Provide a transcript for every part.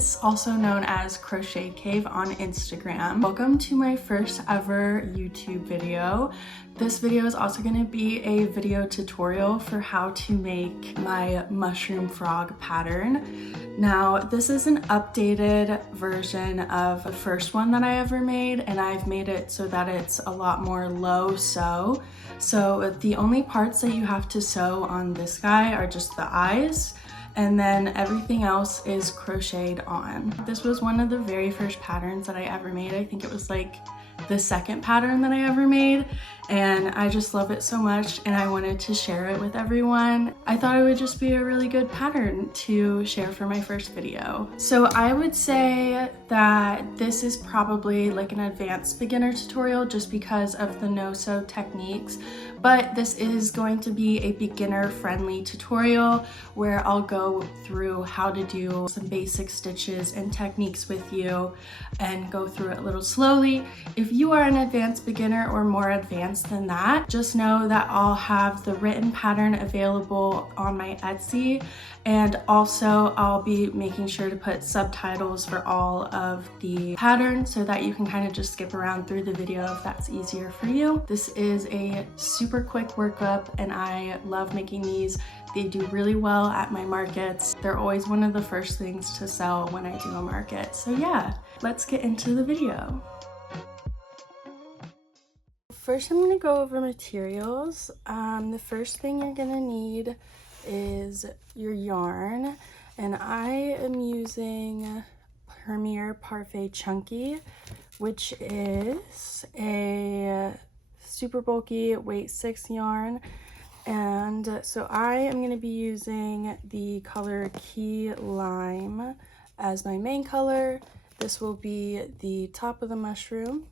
Grace, also known as Crochet Cave on Instagram. Welcome to my first ever YouTube video. This video is also going to be a video tutorial for how to make my mushroom frog pattern. Now, this is an updated version of the first one that I ever made, and I've made it so that it's a lot more low sew. So the only parts that you have to sew on this guy are just the eyes, and then everything else is crocheted on. This was one of the very first patterns that I ever made. I think it was like the second pattern that I ever made, and I just love it so much and I wanted to share it with everyone. I thought it would just be a really good pattern to share for my first video. So I would say that this is probably like an advanced beginner tutorial just because of the no-sew techniques, but this is going to be a beginner friendly tutorial where I'll go through how to do some basic stitches and techniques with you and go through it a little slowly. If you are an advanced beginner or more advanced than that, just know that I'll have the written pattern available on my Etsy, and also I'll be making sure to put subtitles for all of the pattern so that you can kind of just skip around through the video if that's easier for you. This is a super quick workup and I love making these. They do really well at my markets. They're always one of the first things to sell when I do a market. So yeah, let's get into the video. First, I'm gonna go over materials. The first thing you're gonna need is your yarn, and I am using Premier Parfait Chunky, which is a super bulky weight 6 yarn. And so I am going to be using the color Key Lime as my main color. This will be the top of the mushroom.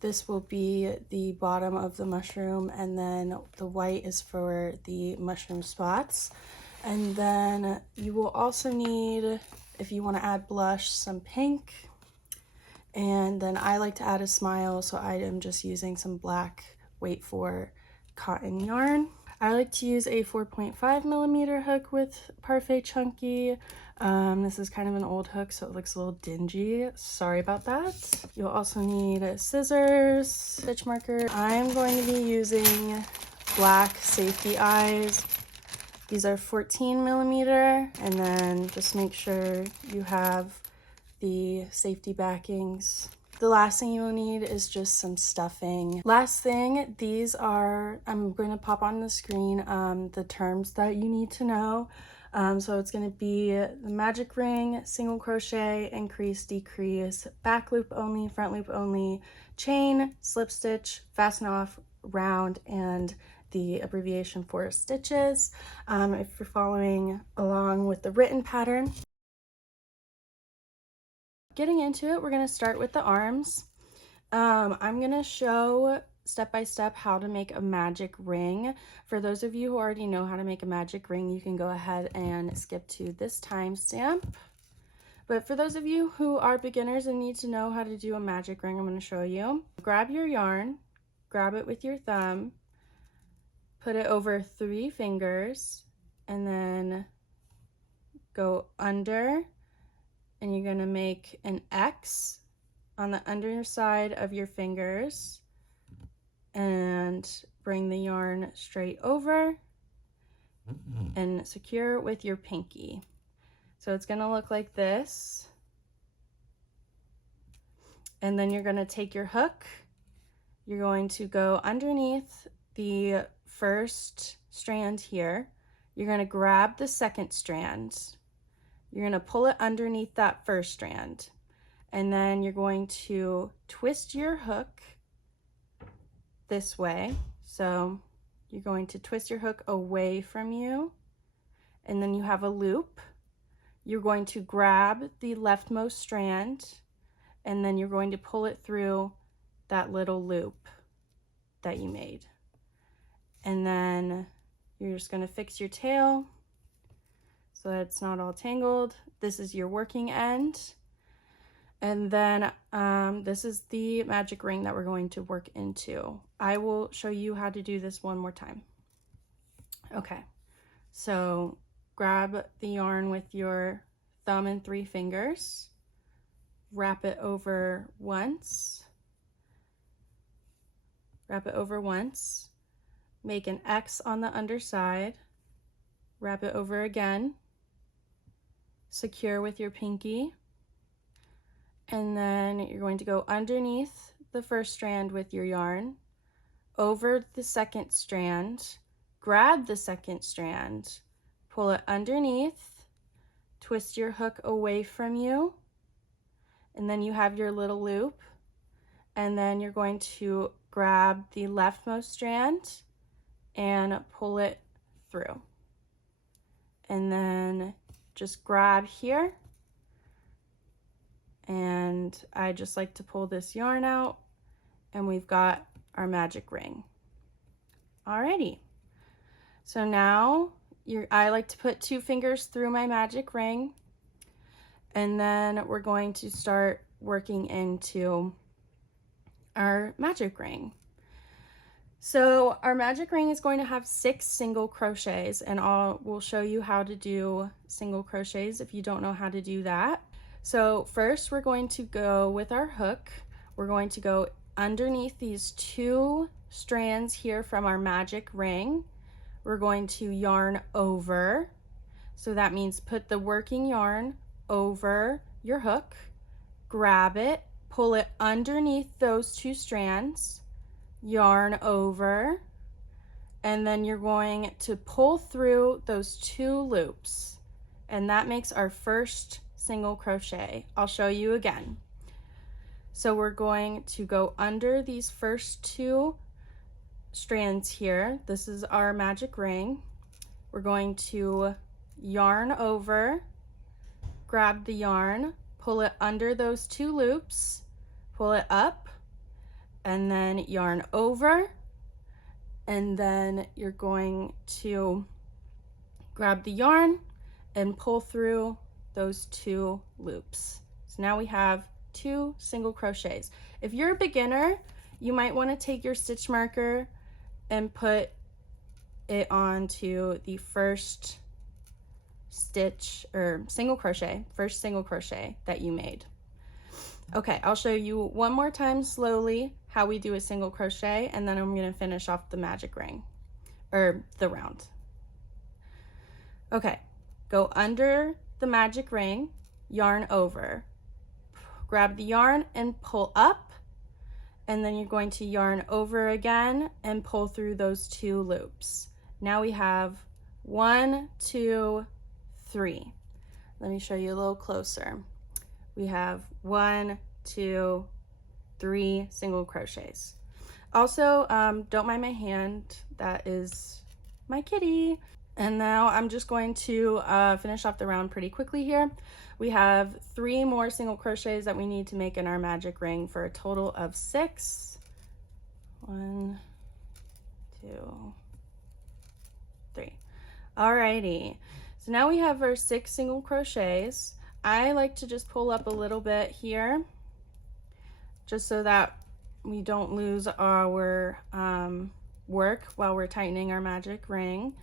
This will be the bottom of the mushroom, and then the white is for the mushroom spots. And then you will also need, if you want to add blush, some pink. And then I like to add a smile, so I am just using some black weight 4 cotton yarn. I like to use a 4.5 millimeter hook with Parfait Chunky. This is kind of an old hook, so it looks a little dingy. Sorry about that. You'll also need scissors, stitch marker. I'm going to be using black safety eyes. These are 14 millimeter, and then just make sure you have the safety backings. The last thing you will need is just some stuffing. Last thing, these are, I'm going to pop on the screen the terms that you need to know. So it's going to be the magic ring, single crochet, increase, decrease, back loop only, front loop only, chain, slip stitch, fasten off, round, and the abbreviation for stitches. If you're following along with the written pattern. Getting into it, we're going to start with the arms. I'm going to show step by step how to make a magic ring. For those of you who already know how to make a magic ring, you can go ahead and skip to this timestamp. But for those of you who are beginners and need to know how to do a magic ring, I'm going to show you. Grab your yarn, grab it with your thumb, put it over 3 fingers, and then go under. And you're going to make an X on the underside of your fingers and bring the yarn straight over and secure with your pinky. So it's going to look like this. And then you're going to take your hook. You're going to go underneath the first strand here. You're going to grab the second strand. You're going to pull it underneath that first strand, and then you're going to twist your hook this way. So you're going to twist your hook away from you, and then you have a loop. You're going to grab the leftmost strand, and then you're going to pull it through that little loop that you made. And then you're just going to fix your tail so that it's not all tangled. This is your working end. And then this is the magic ring that we're going to work into. I will show you how to do this one more time. Okay, so grab the yarn with your thumb and 3 fingers, wrap it over once, wrap it over once, make an X on the underside, wrap it over again, secure with your pinky, and then you're going to go underneath the first strand with your yarn, over the second strand, grab the second strand, pull it underneath, twist your hook away from you, and then you have your little loop, and then you're going to grab the leftmost strand and pull it through. And then just grab here, and I just like to pull this yarn out, and we've got our magic ring. Alrighty, so now I like to put 2 fingers through my magic ring, and then we're going to start working into our magic ring. So our magic ring is going to have 6 single crochets, and we'll show you how to do single crochets if you don't know how to do that. So first we're going to go with our hook. We're going to go underneath these 2 strands here from our magic ring. We're going to yarn over. So that means put the working yarn over your hook, grab it, pull it underneath those 2 strands, yarn over, and then you're going to pull through those 2 loops, and that makes our first single crochet. I'll show you again. So we're going to go under these first 2 strands here. This is our magic ring. We're going to yarn over, grab the yarn, pull it under those 2 loops, pull it up, and then yarn over, and then you're going to grab the yarn and pull through those 2 loops. So now we have 2 single crochets. If you're a beginner, you might want to take your stitch marker and put it onto the first stitch or single crochet, first single crochet that you made. Okay, I'll show you one more time slowly how we do a single crochet, and then I'm going to finish off the magic ring or the round. Okay, go under the magic ring, yarn over, grab the yarn and pull up, and then you're going to yarn over again and pull through those 2 loops. Now we have 1, 2, 3. Let me show you a little closer. We have 1, 2, 3 single crochets. Also, don't mind my hand, that is my kitty. And now I'm just going to finish off the round pretty quickly here. We have 3 more single crochets that we need to make in our magic ring for a total of 6. 1, 2, 3. Alrighty, so now we have our 6 single crochets. I like to just pull up a little bit here, just so that we don't lose our work while we're tightening our magic ring.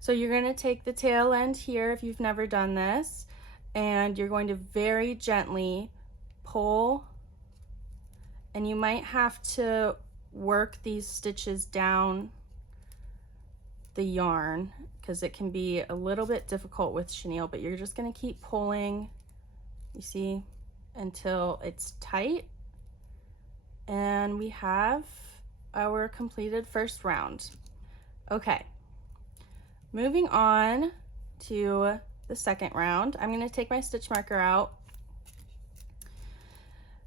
So you're going to take the tail end here if you've never done this, and you're going to very gently pull, and you might have to work these stitches down the yarn because it can be a little bit difficult with chenille, but you're just going to keep pulling, you see, until it's tight. And we have our completed first round. Okay, moving on to the second round. I'm going to take my stitch marker out.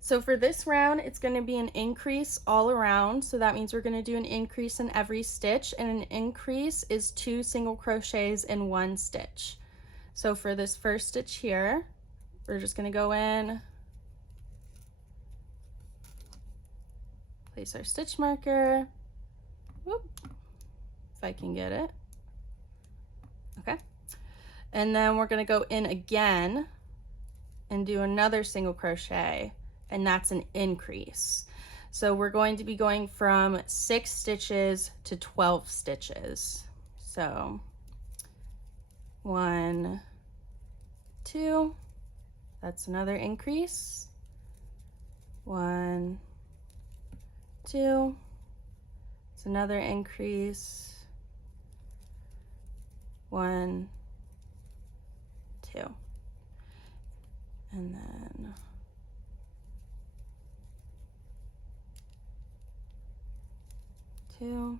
So for this round, it's going to be an increase all around. So that means we're going to do an increase in every stitch, and an increase is 2 single crochets in 1 stitch. So for this first stitch here, we're just going to go in, place our stitch marker, whoop, if I can get it, okay, and then we're going to go in again and do another single crochet, and that's an increase. So we're going to be going from 6 stitches to 12 stitches. So 1, 2, That's another increase. 1, 2. It's another increase. 1, 2. And then 2,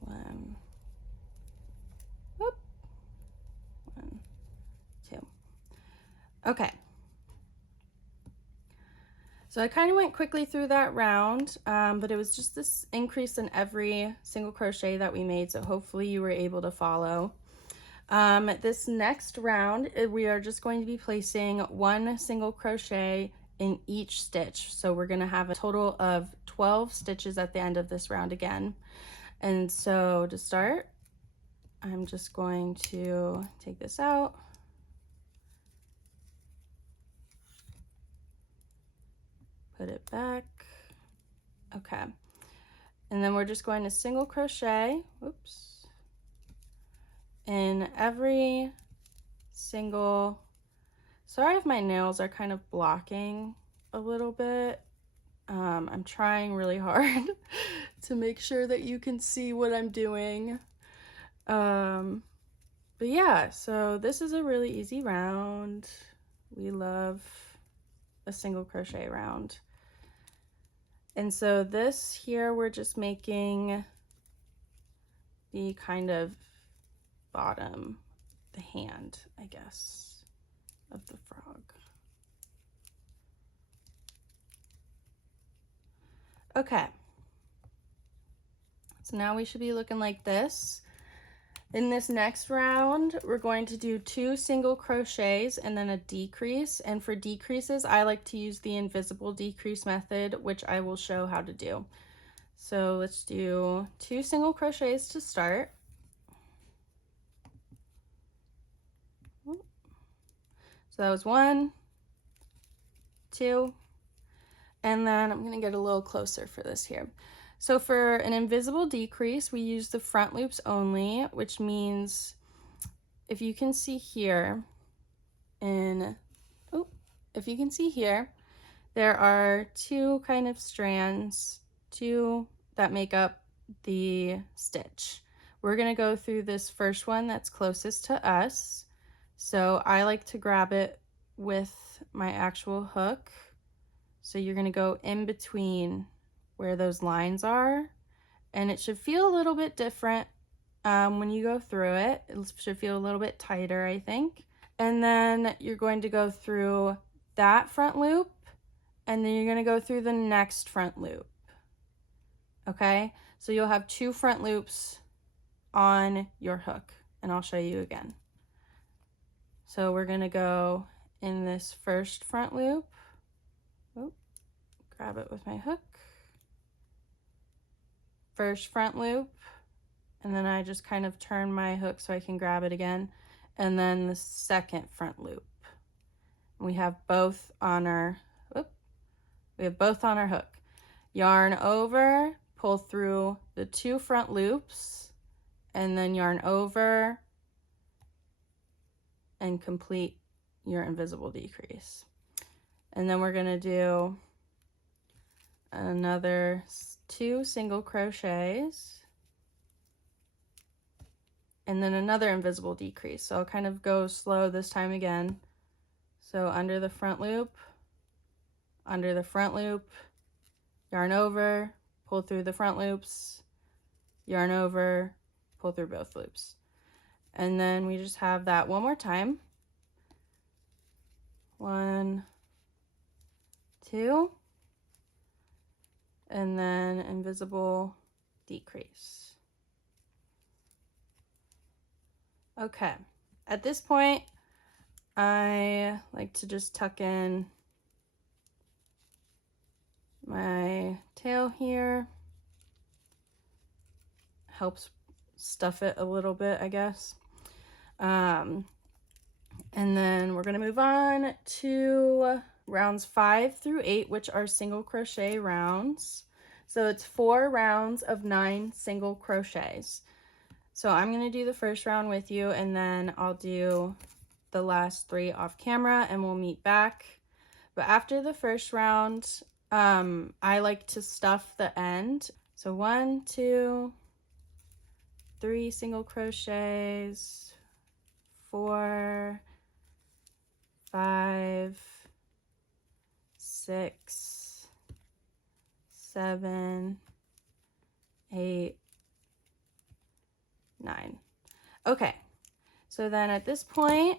1, whoop, 1, 2. Okay. So I kind of went quickly through that round, but it was just this increase in every single crochet that we made, so hopefully you were able to follow. This next round, we are just going to be placing 1 single crochet in each stitch. So we're going to have a total of 12 stitches at the end of this round again. And so to start, I'm just going to take this out. Put it back. Okay. And then we're just going to single crochet, whoops, in every single, sorry if my nails are kind of blocking a little bit. I'm trying really hard to make sure that you can see what I'm doing. But yeah, so this is a really easy round. We love a single crochet round. And so this here, we're just making the kind of bottom, the hand, I guess, of the frog. Okay. So now we should be looking like this. In this next round, we're going to do 2 single crochets and then a decrease. And for decreases, I like to use the invisible decrease method, which I will show how to do. So let's do 2 single crochets to start. So that was 1, 2, and then I'm gonna get a little closer for this here. So for an invisible decrease, we use the front loops only, which means if you can see here, if you can see here, there are 2 kind of strands, 2 that make up the stitch. We're gonna go through this first one that's closest to us. So I like to grab it with my actual hook. So you're gonna go in between where those lines are, and it should feel a little bit different when you go through it. It should feel a little bit tighter, I think. And then you're going to go through that front loop, and then you're going to go through the next front loop. Okay, so you'll have 2 front loops on your hook, and I'll show you again. So we're going to go in this first front loop. Grab it with my hook. First front loop, and then I just kind of turn my hook so I can grab it again, and then the second front loop. We have both on our hook. Yarn over, pull through the 2 front loops, and then yarn over and complete your invisible decrease. And then we're going to do another 2 single crochets and then another invisible decrease. So I'll kind of go slow this time again. So under the front loop, yarn over, pull through the front loops, yarn over, pull through both loops. And then we just have that one more time. 1, 2, and then invisible decrease. Okay, at this point, I like to just tuck in my tail here. Helps stuff it a little bit, I guess. And then we're going to move on to rounds 5 through 8, which are single crochet rounds. So it's 4 rounds of 9 single crochets. So I'm going to do the first round with you, and then I'll do the last 3 off camera and we'll meet back. But after the first round, I like to stuff the end. So 1, 2, 3 single crochets, 4, 5, 6, 7, 8, 9. Okay, so then at this point,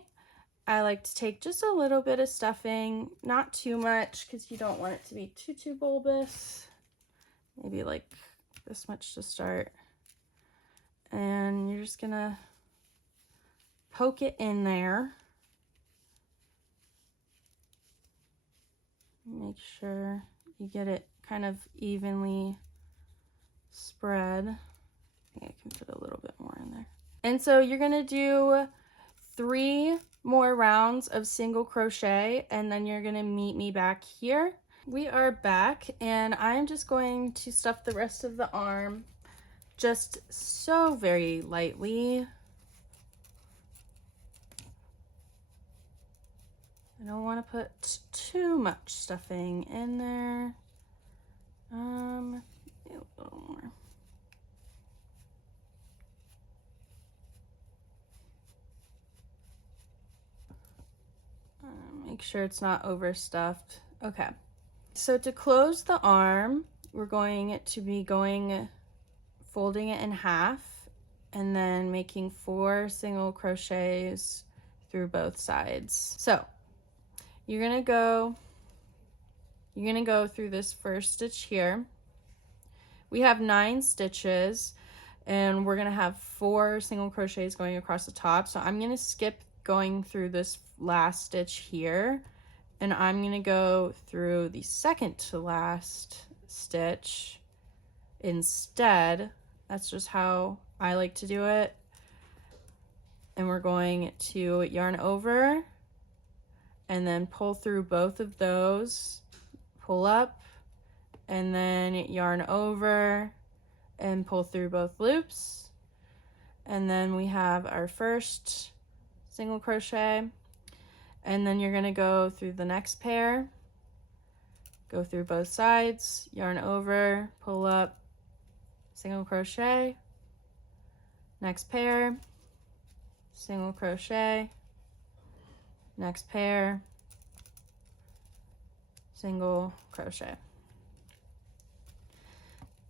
I like to take just a little bit of stuffing, not too much because you don't want it to be too bulbous. Maybe like this much to start. And you're just gonna poke it in there. Make sure you get it kind of evenly spread. I think I can fit a little bit more in there. And so you're gonna do 3 more rounds of single crochet and then you're gonna meet me back here. We are back and I'm just going to stuff the rest of the arm just so very lightly. I don't want to put too much stuffing in there. Maybe a little more. Make sure it's not overstuffed. Okay. So to close the arm, we're going to be folding it in half and then making 4 single crochets through both sides. So you're gonna go through this first stitch here. We have 9 stitches and we're gonna have 4 single crochets going across the top. So I'm gonna skip going through this last stitch here and I'm gonna go through the second to last stitch instead. That's just how I like to do it. And we're going to yarn over and then pull through both of those, pull up, and then yarn over and pull through both loops. And then we have our first single crochet, and then you're gonna go through the next pair, go through both sides, yarn over, pull up, single crochet, next pair, single crochet, next pair, single crochet.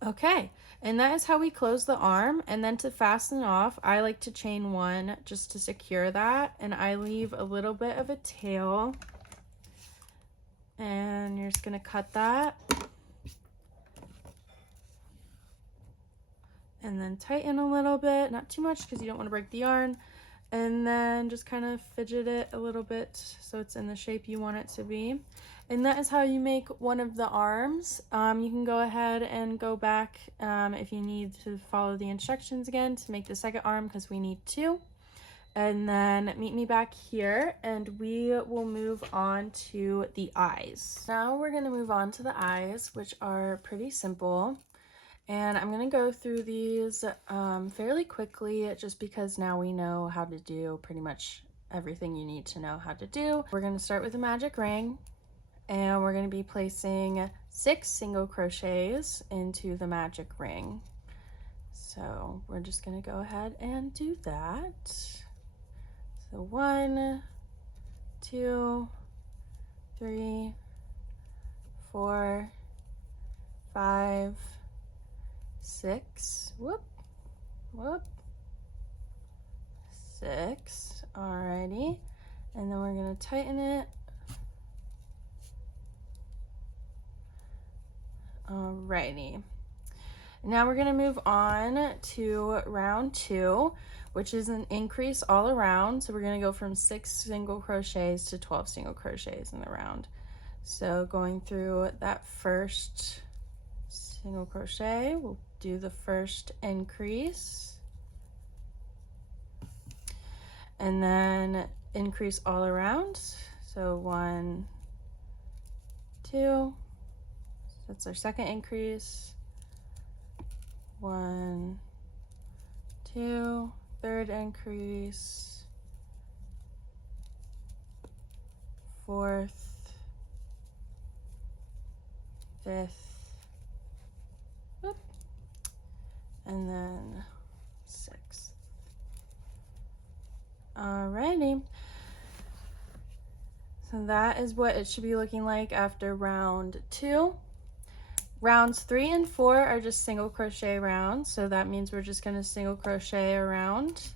Okay, and that is how we close the arm. And then to fasten off, I like to chain 1 just to secure that, and I leave a little bit of a tail, and you're just gonna cut that and then tighten a little bit, not too much because you don't want to break the yarn, and then just kind of fidget it a little bit so it's in the shape you want it to be. And that is how you make one of the arms. You can go ahead and go back if you need to follow the instructions again to make the second arm, because we need 2. And then meet me back here and we will move on to the eyes. Now we're going to move on to the eyes, which are pretty simple. And I'm going to go through these fairly quickly just because now we know how to do pretty much everything you need to know how to do. We're going to start with a magic ring, and we're going to be placing 6 single crochets into the magic ring. So we're just going to go ahead and do that. So 1, 2, 3, 4, 5, 6, whoop, 6, alrighty, and then we're going to tighten it. Alrighty, now we're going to move on to round 2, which is an increase all around. So we're going to go from 6 single crochets to 12 single crochets in the round. So going through that first single crochet, we'll do the first increase and then increase all around. So 1, 2, that's our second increase, 1, 2, third increase, 4th, 5th, whoop, and then 6th. Alrighty. So that is what it should be looking like after round 2. Rounds 3 and 4 are just single crochet rounds, so that means we're just going to single crochet around,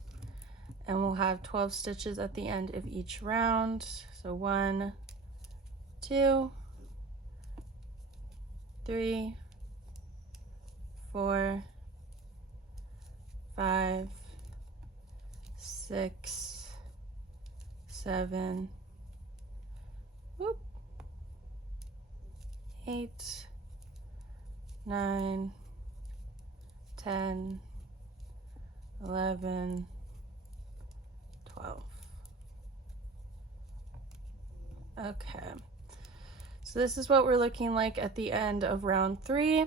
and we'll have 12 stitches at the end of each round. So 1, 2, 3, 4, 5, 6, 7, whoop, 8, 9, 10, 11, 12. Okay, so this is what we're looking like at the end of round 3.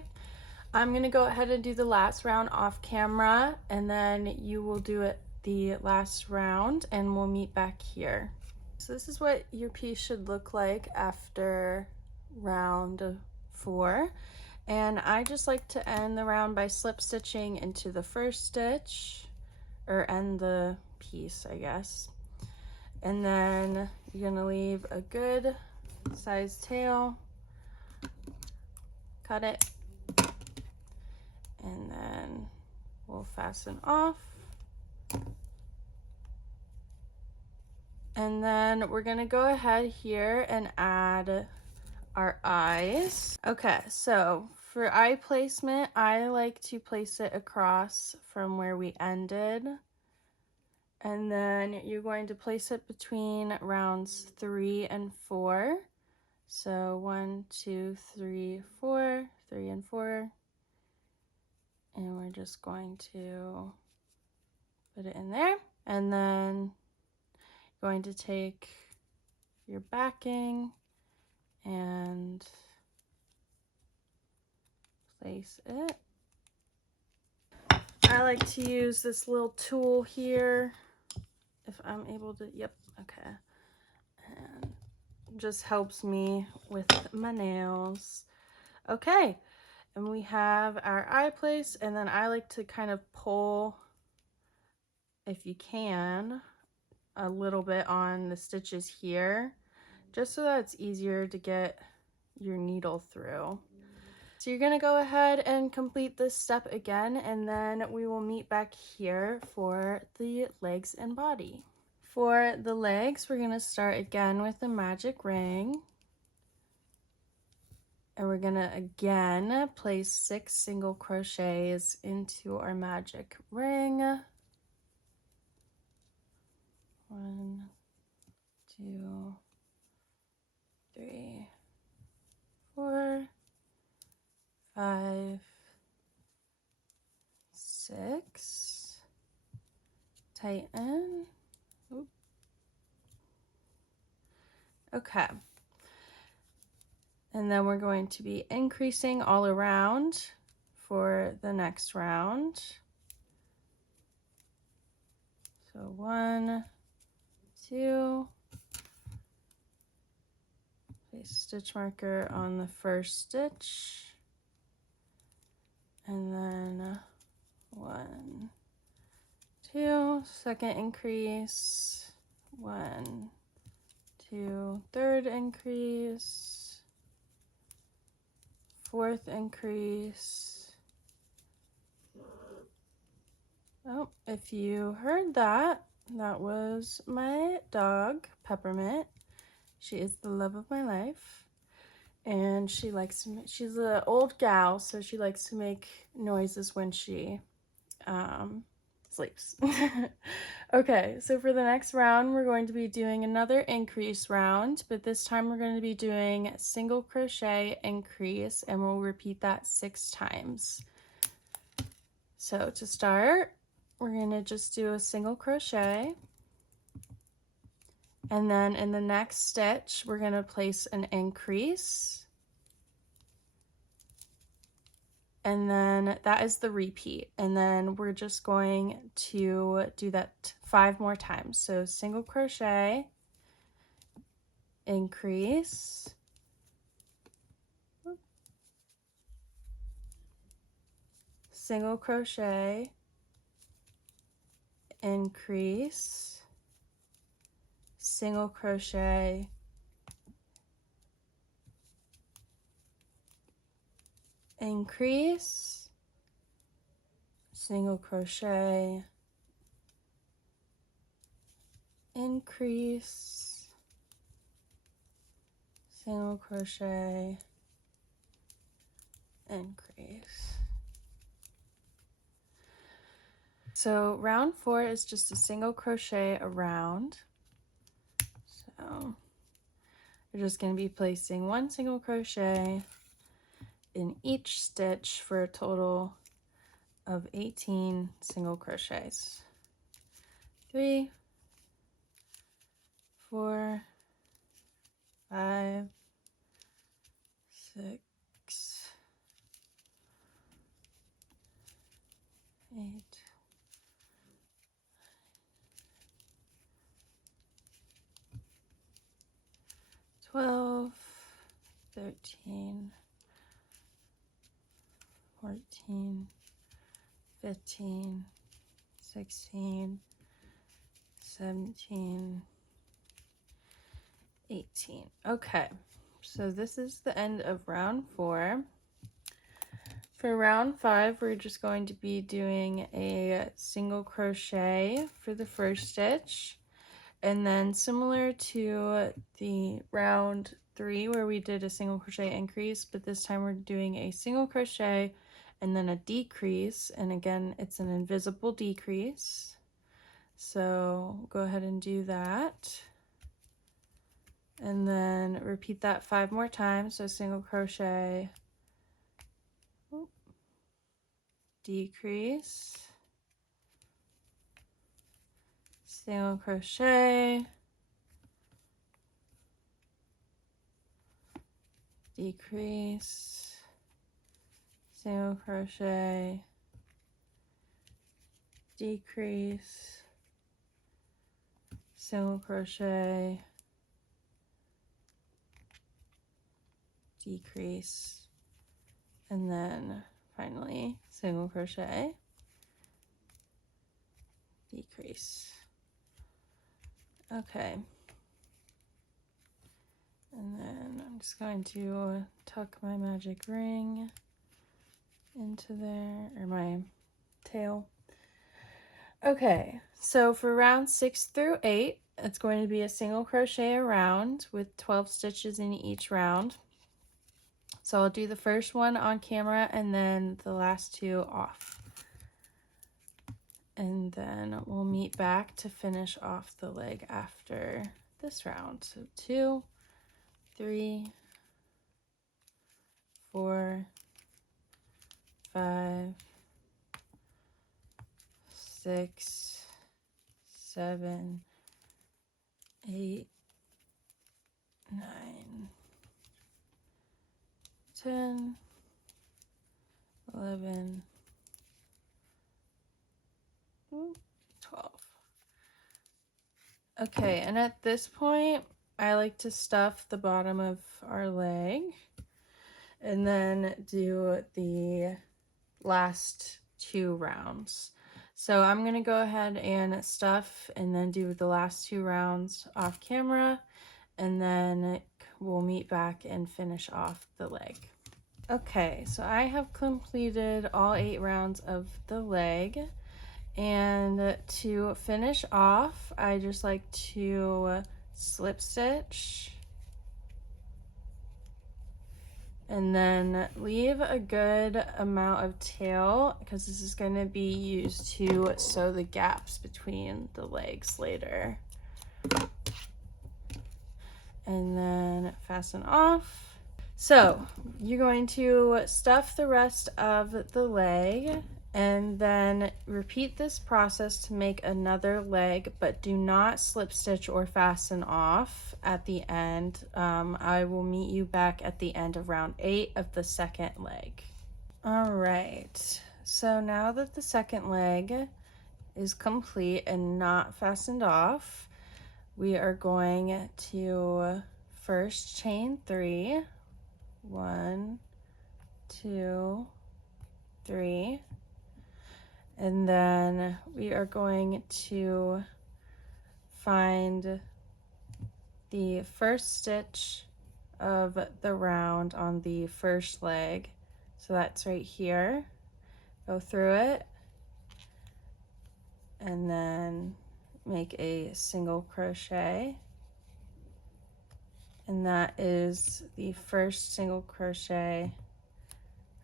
I'm going to go ahead and do the last round off camera, and then you will do it the last round, and we'll meet back here. So this is what your piece should look like after round 4. And I just like to end the round by slip stitching into the first stitch, or end the piece, I guess. And then you're gonna leave a good size tail, cut it, and then we'll fasten off. And then we're gonna go ahead here and add our eyes. Okay, so for eye placement, I like to place it across from where we ended. And then you're going to place it between rounds 3 and 4. So 1, 2, 3, 4, 3 and 4. And we're just going to put it in there. And then going to take your backing and place it. I like to use this little tool here, if I'm able to, yep, okay. And just helps me with my nails. Okay, and we have our eye place, and then I like to kind of pull, if you can, a little bit on the stitches here, just so that it's easier to get your needle through. So you're gonna go ahead and complete this step again, and then we will meet back here for the legs and body. For the legs, we're gonna start again with the magic ring. And we're gonna again place 6 single crochets into our magic ring. 1, 2, 3, 4, 5, 6, tighten. Oop. Okay. And then we're going to be increasing all around for the next round. So 1, 2, place stitch marker on the first stitch, and then 1, 2, second increase, 1, 2, third increase, fourth increase. Oh, if you heard that, that was my dog, Peppermint. She is the love of my life, and she likes to, she's an old gal, so she likes to make noises when she sleeps. Okay, so for the next round, we're going to be doing another increase round, but this time we're going to be doing single crochet increase, and we'll repeat that 6 times. So to start, we're going to just do a single crochet, and then in the next stitch, we're going to place an increase, and then that is the repeat, and then we're just going to do that 5 more times. So single crochet, increase, single crochet, increase, single crochet, increase, single crochet, increase, single crochet, increase. So round 4 is just a single crochet around. So you're just going to be placing 1 single crochet in each stitch for a total of 18 single crochets. 3, 4, 5, 6, 8, 12, 13, 14, 15, 16, 17, 18. Okay, so this is the end of round 4. For round 5, we're just going to be doing a single crochet for the first stitch. And then similar to the round 3 where we did a single crochet increase, but this time we're doing a single crochet and then a decrease. And again, it's an invisible decrease. So go ahead and do that. And then repeat that 5 more times. So single crochet, decrease, single crochet, decrease, single crochet, decrease, single crochet, decrease, and then finally single crochet, decrease. Okay, and then I'm just going to tuck my magic ring into there, or my tail. Okay, so for round 6 through 8, it's going to be a single crochet around with 12 stitches in each round. So I'll do the first one on camera and then the last 2 off. And then we'll meet back to finish off the leg after this round. So 2, 3, 4, 5, 6, 7, 8, 9, 10, 11, 12. Okay, and at this point, I like to stuff the bottom of our leg and then do the last 2 rounds. So I'm going to go ahead and stuff and then do the last 2 rounds off camera, and then we'll meet back and finish off the leg. Okay, so I have completed all 8 rounds of the leg, and to finish off, I just like to slip stitch and then leave a good amount of tail because this is going to be used to sew the gaps between the legs later. And then fasten off. So you're going to stuff the rest of the leg and then repeat this process to make another leg, but do not slip stitch or fasten off at the end. I will meet you back at the end of round 8 of the second leg. All right, so now that the second leg is complete and not fastened off, we are going to first chain 3, 1, 2, 3, and then we are going to find the first stitch of the round on the first leg. So that's right here. Go through it and then make a single crochet, and that is the first single crochet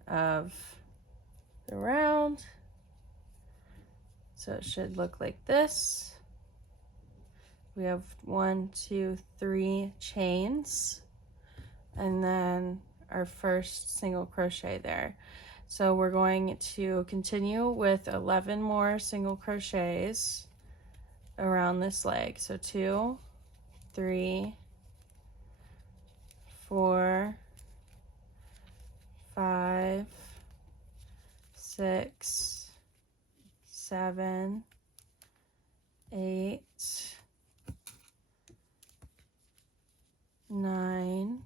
of the round. So it should look like this. We have 1, 2, 3 chains, and then our first single crochet there. So we're going to continue with 11 more single crochets around this leg. So 2, 3, 4, 5, 6, 7, 8, 9,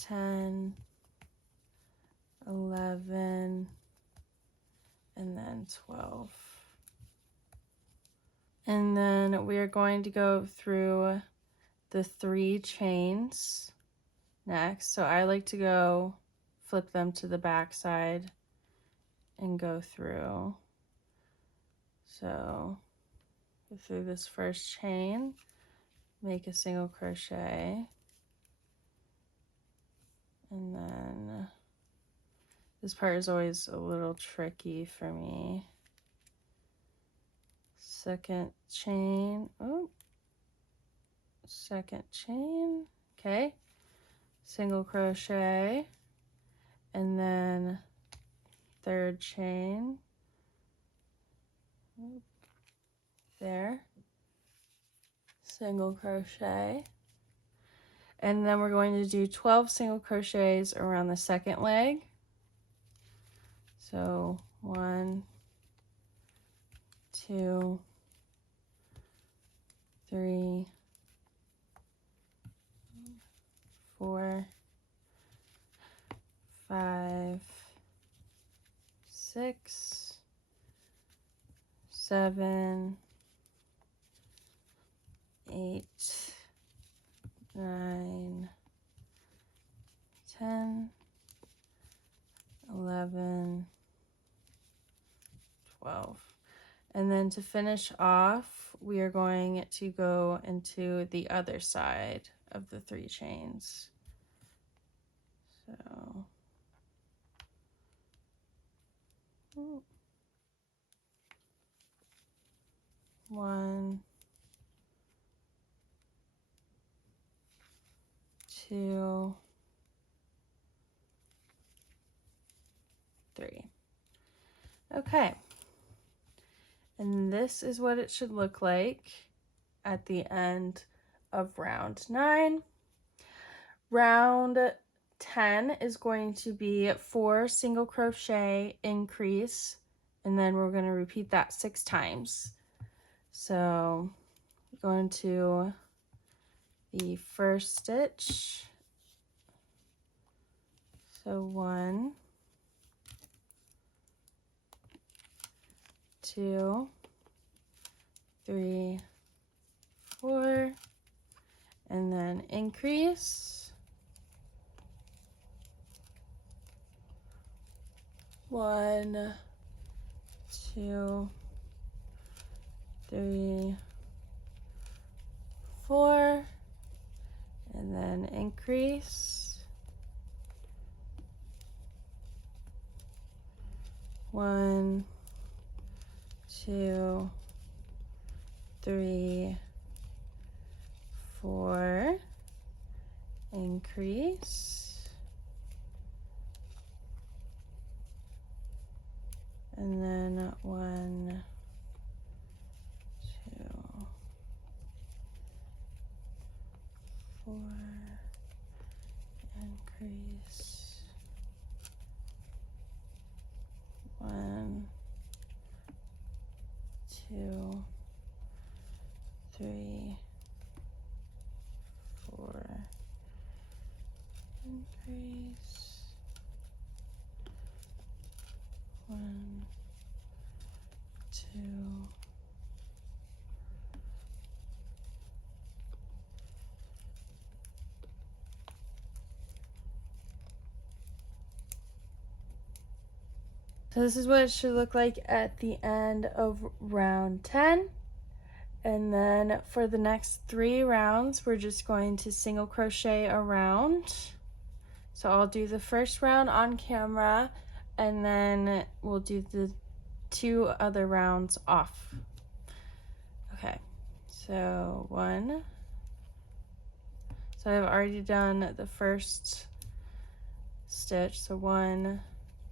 10, 11, and then 12. And then we are going to go through the 3 chains next. So I like to go flip them to the back side and go through. So go through this first chain, make a single crochet, and then this part is always a little tricky for me. Second chain, oh, second chain, okay, single crochet, and then third chain, there, single crochet, and then we're going to do 12 single crochets around the second leg. So 1, 2, 3, 4, 5, 6, 7, 8, 9, 10, 11, 12. And then to finish off, we are going to go into the other side of the 3 chains. So, 1, 2, 3. Okay. And this is what it should look like at the end of round 9. Round 10 is going to be 4 single crochet increase, and then we're going to repeat that 6 times. So go into the first stitch. So 1, 2, 3, 4, and then increase. 1, 2, 3, 4, and then increase. 1, 2, 3, 4, increase, and then 1, 2, 4, increase, 1, 2, 3, 4, increase, 1, 2, so this is what it should look like at the end of round 10. And then for the next 3 rounds, we're just going to single crochet around. So I'll do the first round on camera, and then we'll do the 2 other rounds off. Okay, so 1. So I've already done the first stitch. So 1,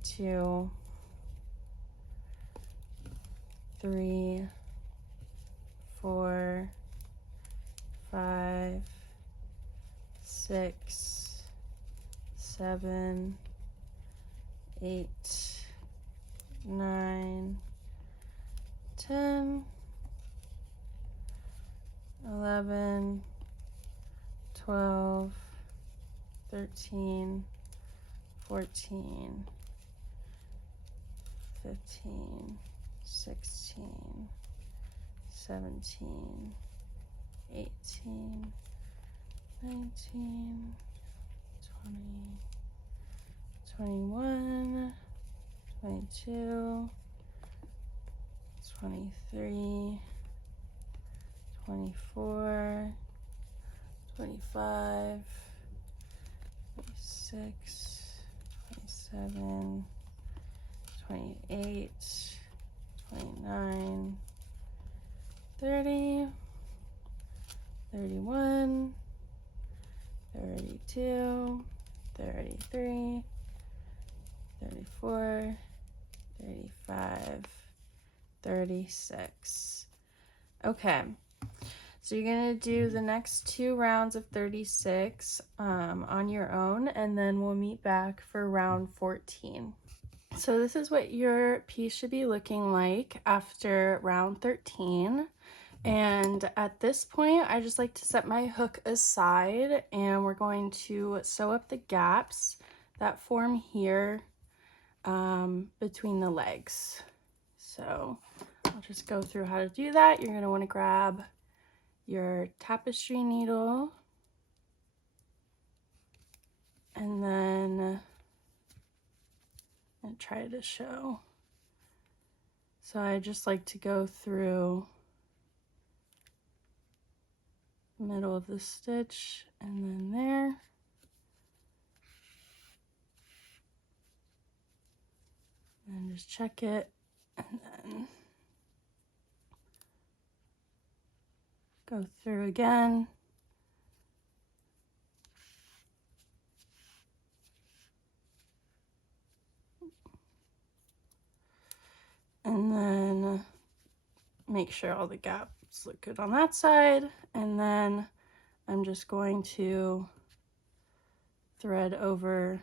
2, 3, 4, 5, 6, 7, 8, 9, 10, 11, 12, 13, 14, 15, 16, 17, 18, 19, 20, 21, 22, 23, 24, 25, 26, 27, 28, 29, 30, 31, 32, 33, 34, 35, 36. Okay, so you're gonna do the next 2 rounds of 36 on your own, and then we'll meet back for round 14. So this is what your piece should be looking like after round 13. And at this point, I just like to set my hook aside, and we're going to sew up the gaps that form here between the legs. So I'll just go through how to do that. You're going to want to grab your tapestry needle, and then and try to show. So I just like to go through the middle of the stitch and then there. And just check it, and then go through again. And then make sure all the gaps look good on that side. And then I'm just going to thread over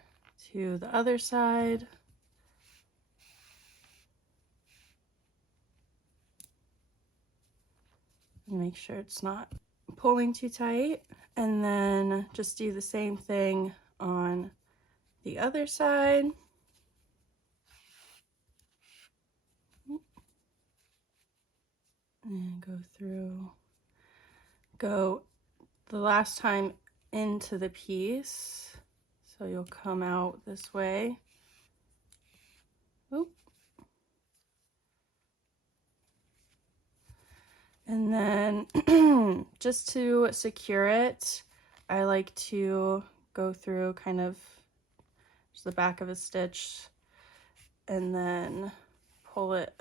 to the other side. And make sure it's not pulling too tight. And then just do the same thing on the other side. And go through, go the last time into the piece. So you'll come out this way. Oop. And then just to secure it, I like to go through kind of just the back of a stitch and then pull it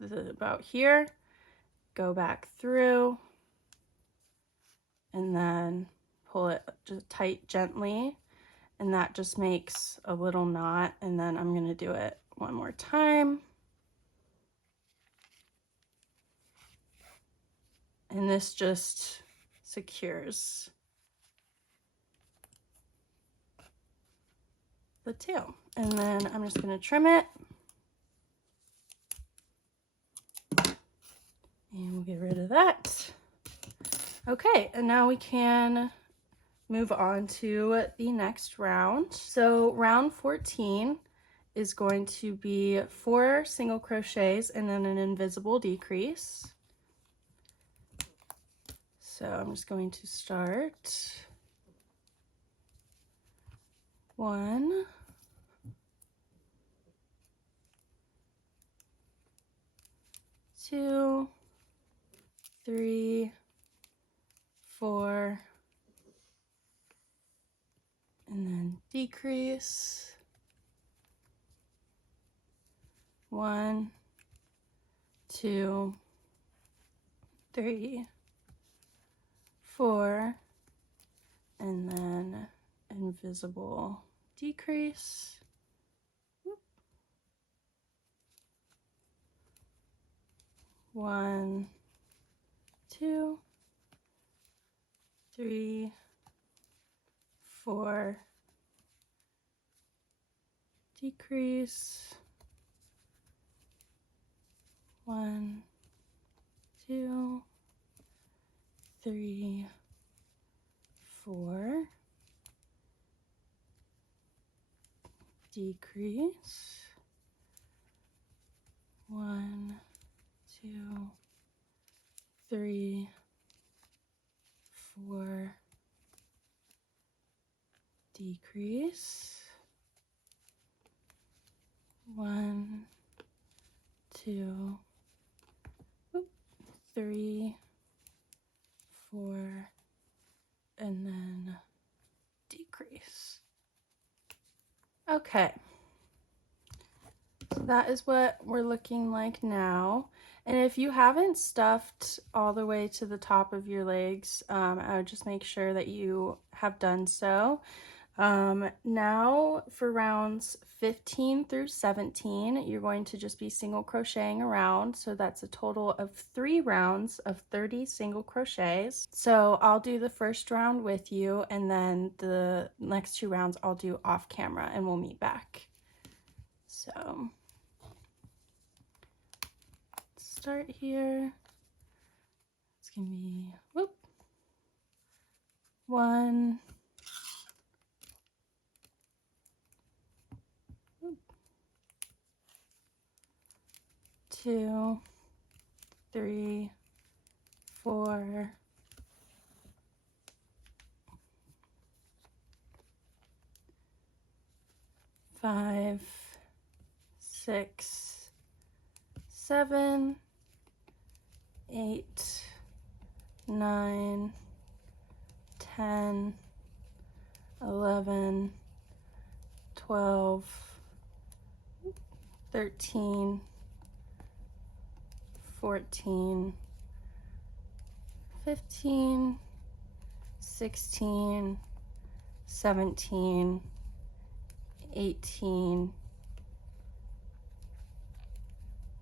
about here, go back through, and then pull it just tight gently, and that just makes a little knot. And then I'm going to do it one more time. And this just secures the tail. And then I'm just going to trim it. And we'll get rid of that. Okay, and now we can move on to the next round. So round 14 is going to be 4 single crochets and then an invisible decrease. So I'm just going to start 1, 2, 3, 4, and then decrease, 1, 2, 3, 4, and then invisible decrease. 1, 2, 3, 4, decrease, 1, 2, 3, 4, decrease, 1, 2, 3, 4, decrease, 1, 2, 3, 4, and then decrease. Okay, so that is what we're looking like now. And if you haven't stuffed all the way to the top of your legs, I would just make sure that you have done so. Now for rounds 15 through 17, you're going to just be single crocheting around. So that's a total of 3 rounds of 30 single crochets. So I'll do the first round with you, and then the next 2 rounds I'll do off camera and we'll meet back. So start here. It's gonna be 1, 2, 3, 4, 5, 6, 7, 8, 9, 10, 11, 12, 13, 14, 15, 16, 17, 18,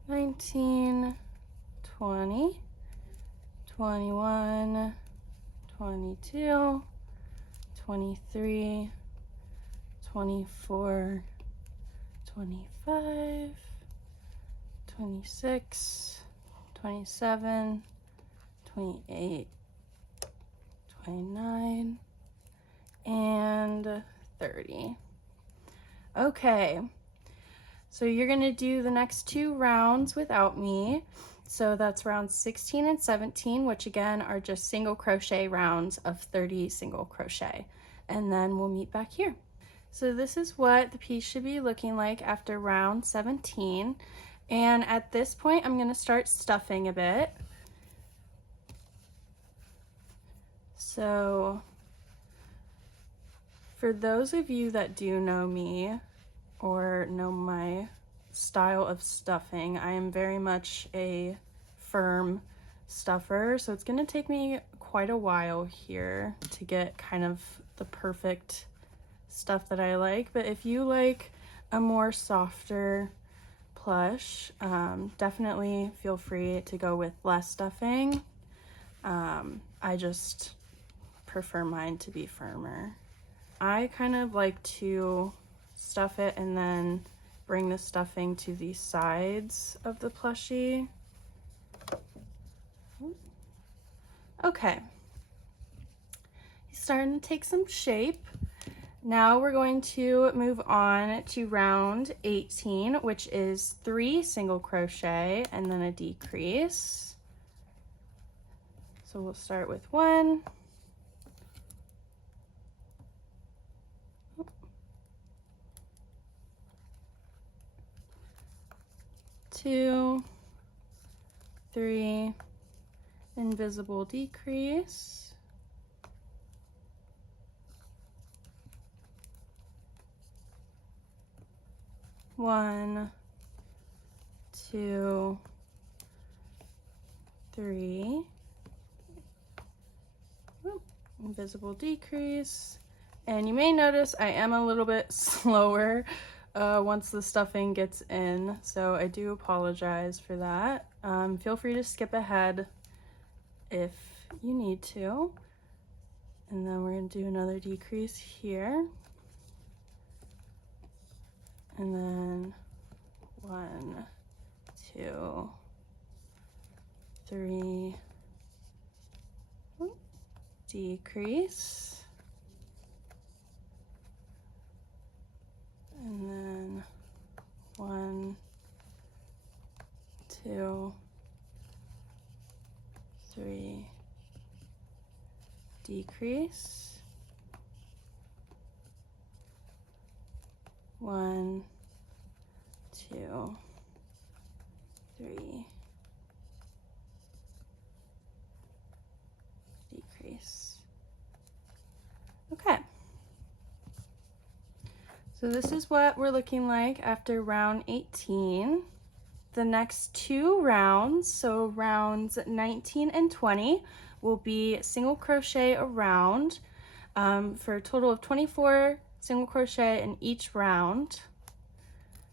19, 20, 21, 22, 23, 24, 25, 26, 27, 28, 29, and 30. Okay, so you're gonna do the next 2 rounds without me. So that's rounds 16 and 17, which again are just single crochet rounds of 30 single crochet. And then we'll meet back here. So this is what the piece should be looking like after round 17. And at this point, I'm gonna start stuffing a bit. So for those of you that do know me or know my style of stuffing, I am very much a firm stuffer, so it's going to take me quite a while here to get kind of the perfect stuff that I like. But if you like a more softer plush, definitely feel free to go with less stuffing. I just prefer mine to be firmer. I kind of like to stuff it and then bring the stuffing to the sides of the plushie. Okay. starting to take some shape. Now we're going to move on to round 18, which is 3 single crochet and then a decrease. So we'll start with 1, 2, 3, invisible decrease, 1, 2, 3, invisible decrease. And you may notice I am a little bit slower once the stuffing gets in, so I do apologize for that. Feel free to skip ahead if you need to. And then we're going to do another decrease here. And then 1, 2, 3, decrease. And then 1, 2, 3, decrease. 1, 2, 3, decrease. Okay. So this is what we're looking like after round 18. The next 2 rounds, so rounds 19 and 20, will be single crochet around for a total of 24 single crochet in each round.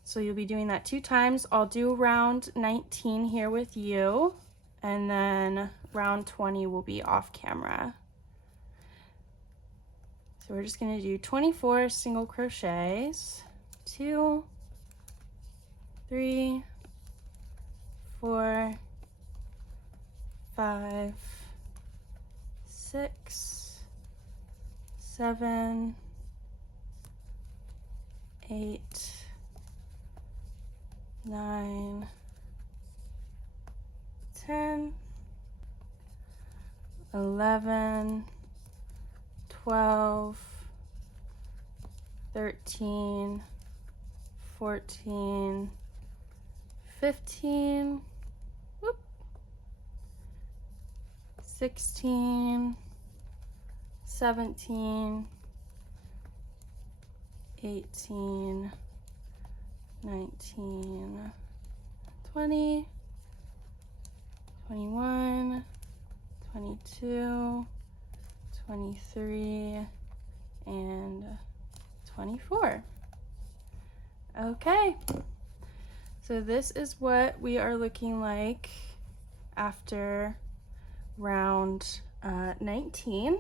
So you'll be doing that 2 times. I'll do round 19 here with you, and then round 20 will be off camera. So we're just going to do 24 single crochets, 2, 3, 4, 5, 6, 7, 8, 9, 10, 11, 12, 13, 14, 15, 16, 17, 18, 19, 20, 21, 22, 23, and 24. Okay, so this is what we are looking like after round 19.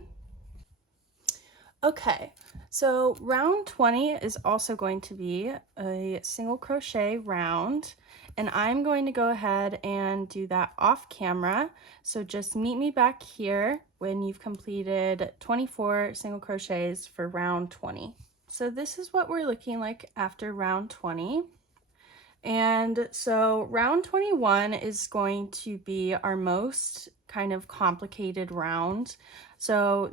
Okay, so round 20 is also going to be a single crochet round, and I'm going to go ahead and do that off camera. So just meet me back here when you've completed 24 single crochets for round 20. So this is what we're looking like after round 20. And so round 21 is going to be our most kind of complicated round. So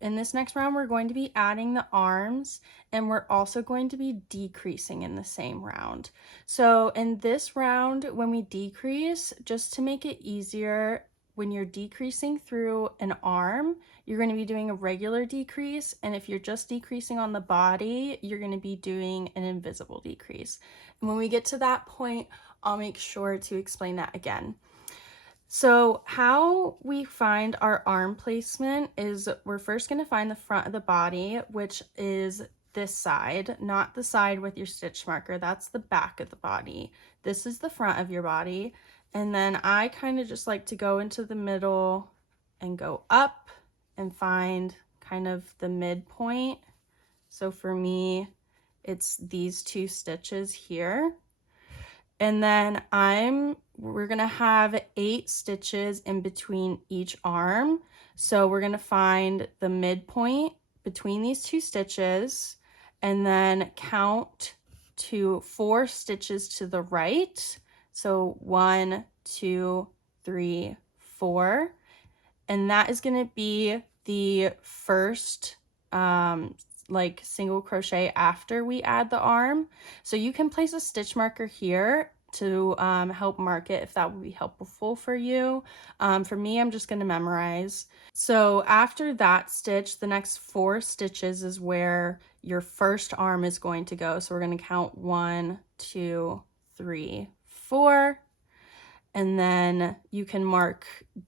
in this next round, we're going to be adding the arms, and we're also going to be decreasing in the same round. So in this round, when we decrease, just to make it easier, when you're decreasing through an arm, you're going to be doing a regular decrease, and if you're just decreasing on the body, you're going to be doing an invisible decrease. And when we get to that point, I'll make sure to explain that again. So how we find our arm placement is we're first going to find the front of the body, which is this side, not the side with your stitch marker. That's the back of the body. This is the front of your body. And then I kind of just like to go into the middle and go up and find kind of the midpoint. So for me, it's these 2 stitches here. And then we're gonna have 8 stitches in between each arm. So we're going to find the midpoint between these 2 stitches and then count to 4 stitches to the right. So 1, 2, 3, 4. And that is going to be the first like single crochet after we add the arm. So you can place a stitch marker here to help mark it if that would be helpful for you. For me, I'm just going to memorize. So after that stitch, the next 4 stitches is where your first arm is going to go. So we're going to count 1, 2, 3, 4. And then you can mark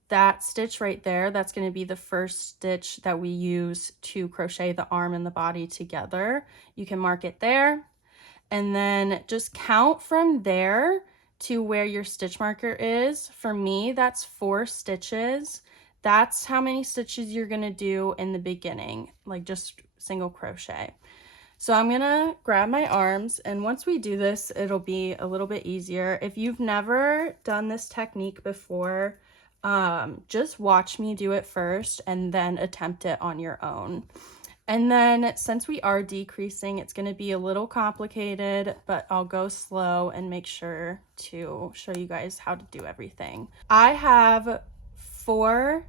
that stitch right there. That's going to be the first stitch that we use to crochet the arm and the body together. You can mark it there. And then just count from there to where your stitch marker is. For me, that's 4 stitches. That's how many stitches you're going to do in the beginning, like just single crochet. So I'm gonna grab my arms, and once we do this, it'll be a little bit easier. If you've never done this technique before, just watch me do it first and then attempt it on your own. And then since we are decreasing, it's gonna be a little complicated, but I'll go slow and make sure to show you guys how to do everything. I have 4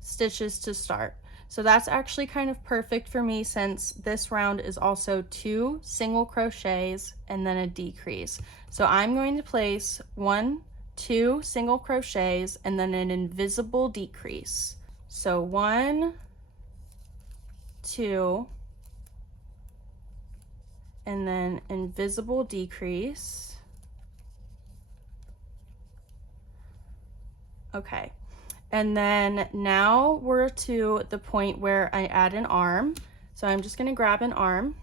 stitches to start. So that's actually kind of perfect for me since this round is also 2 single crochets and then a decrease. So I'm going to place 1, 2 single crochets and then an invisible decrease. So 1, 2, and then invisible decrease. Okay. And then now we're to the point where I add an arm. So I'm just going to grab an arm.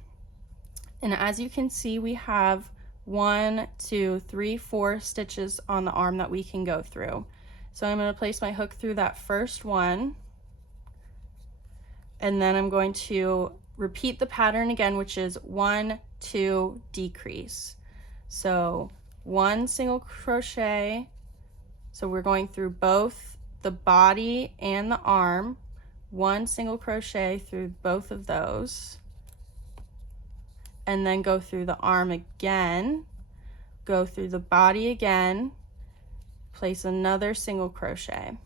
And as you can see, we have 1, 2, 3, 4 stitches on the arm that we can go through. So I'm going to place my hook through that first one. And then I'm going to repeat the pattern again, which is 1, 2, decrease. So 1 single crochet. So we're going through both the body and the arm, 1 single crochet through both of those, and then go through the arm again, go through the body again, place another single crochet.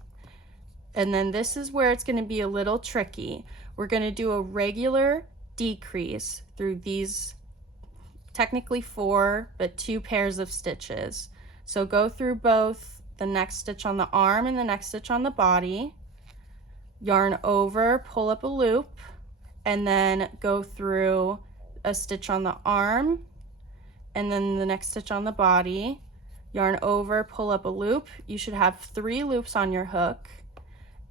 And then this is where it's going to be a little tricky. We're going to do a regular decrease through these technically 4 but 2 pairs of stitches. So go through both the next stitch on the arm and the next stitch on the body, yarn over, pull up a loop, and then go through a stitch on the arm and then the next stitch on the body, yarn over, pull up a loop. You should have 3 loops on your hook,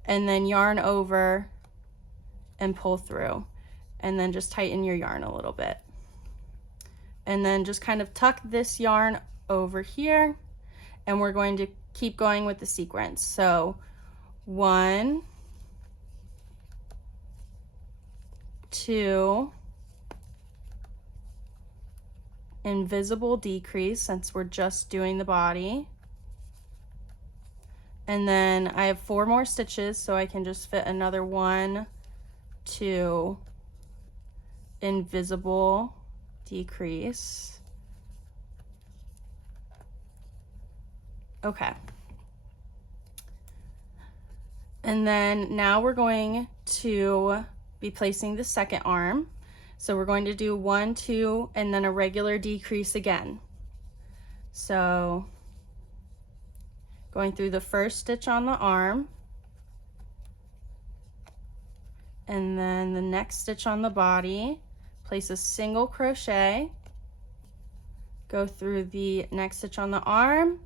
and then yarn over and pull through, and then just tighten your yarn a little bit. And then just kind of tuck this yarn over here, and we're going to keep going with the sequence. So 1, 2, invisible decrease since we're just doing the body. And then I have 4 more stitches, so I can just fit another 1, 2, invisible decrease. Okay. And then now we're going to be placing the second arm. So we're going to do 1, 2, and then a regular decrease again. So going through the first stitch on the arm, and then the next stitch on the body, place a single crochet, go through the next stitch on the arm,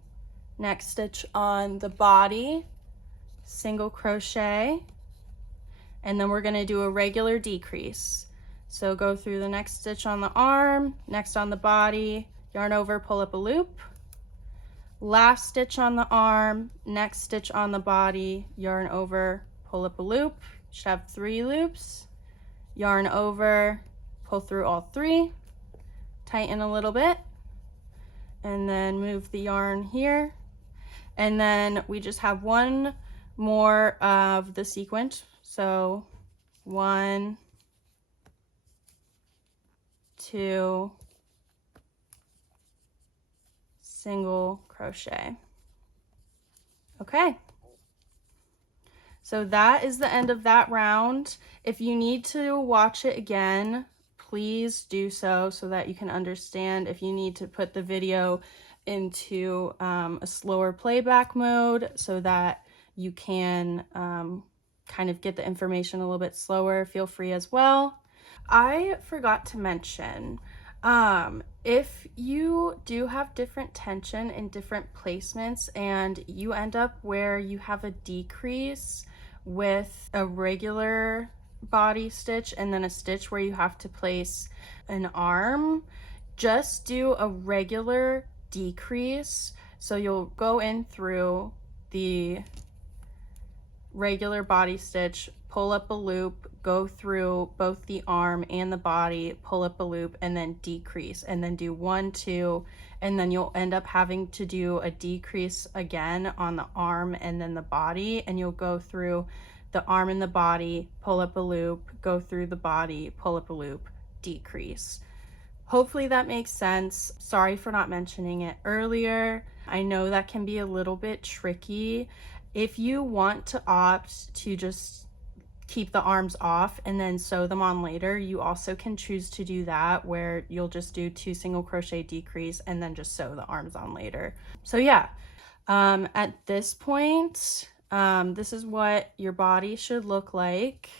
next stitch on the body, single crochet, and then we're going to do a regular decrease. So go through the next stitch on the arm, next on the body, yarn over, pull up a loop, last stitch on the arm, next stitch on the body, yarn over, pull up a loop. You should have 3 loops, yarn over, pull through all 3, tighten a little bit, and then move the yarn here. And then we just have 1 more of the sequence. So 1, 2, single crochet. Okay. So that is the end of that round. If you need to watch it again, please do so that you can understand. If you need to put the video into a slower playback mode so that you can kind of get the information a little bit slower, feel free as well. I forgot to mention, if you do have different tension in different placements and you end up where you have a decrease with a regular body stitch and then a stitch where you have to place an arm, just do a regular decrease. So you'll go in through the regular body stitch, pull up a loop, go through both the arm and the body, pull up a loop, and then decrease, and then do 1, 2, and then you'll end up having to do a decrease again on the arm and then the body, and you'll go through the arm and the body, pull up a loop, go through the body, pull up a loop, decrease. Hopefully that makes sense. Sorry for not mentioning it earlier. I know that can be a little bit tricky. If you want to opt to just keep the arms off and then sew them on later, you also can choose to do that, where you'll just do 2 single crochet decrease and then just sew the arms on later. So yeah, at this point, this is what your body should look like.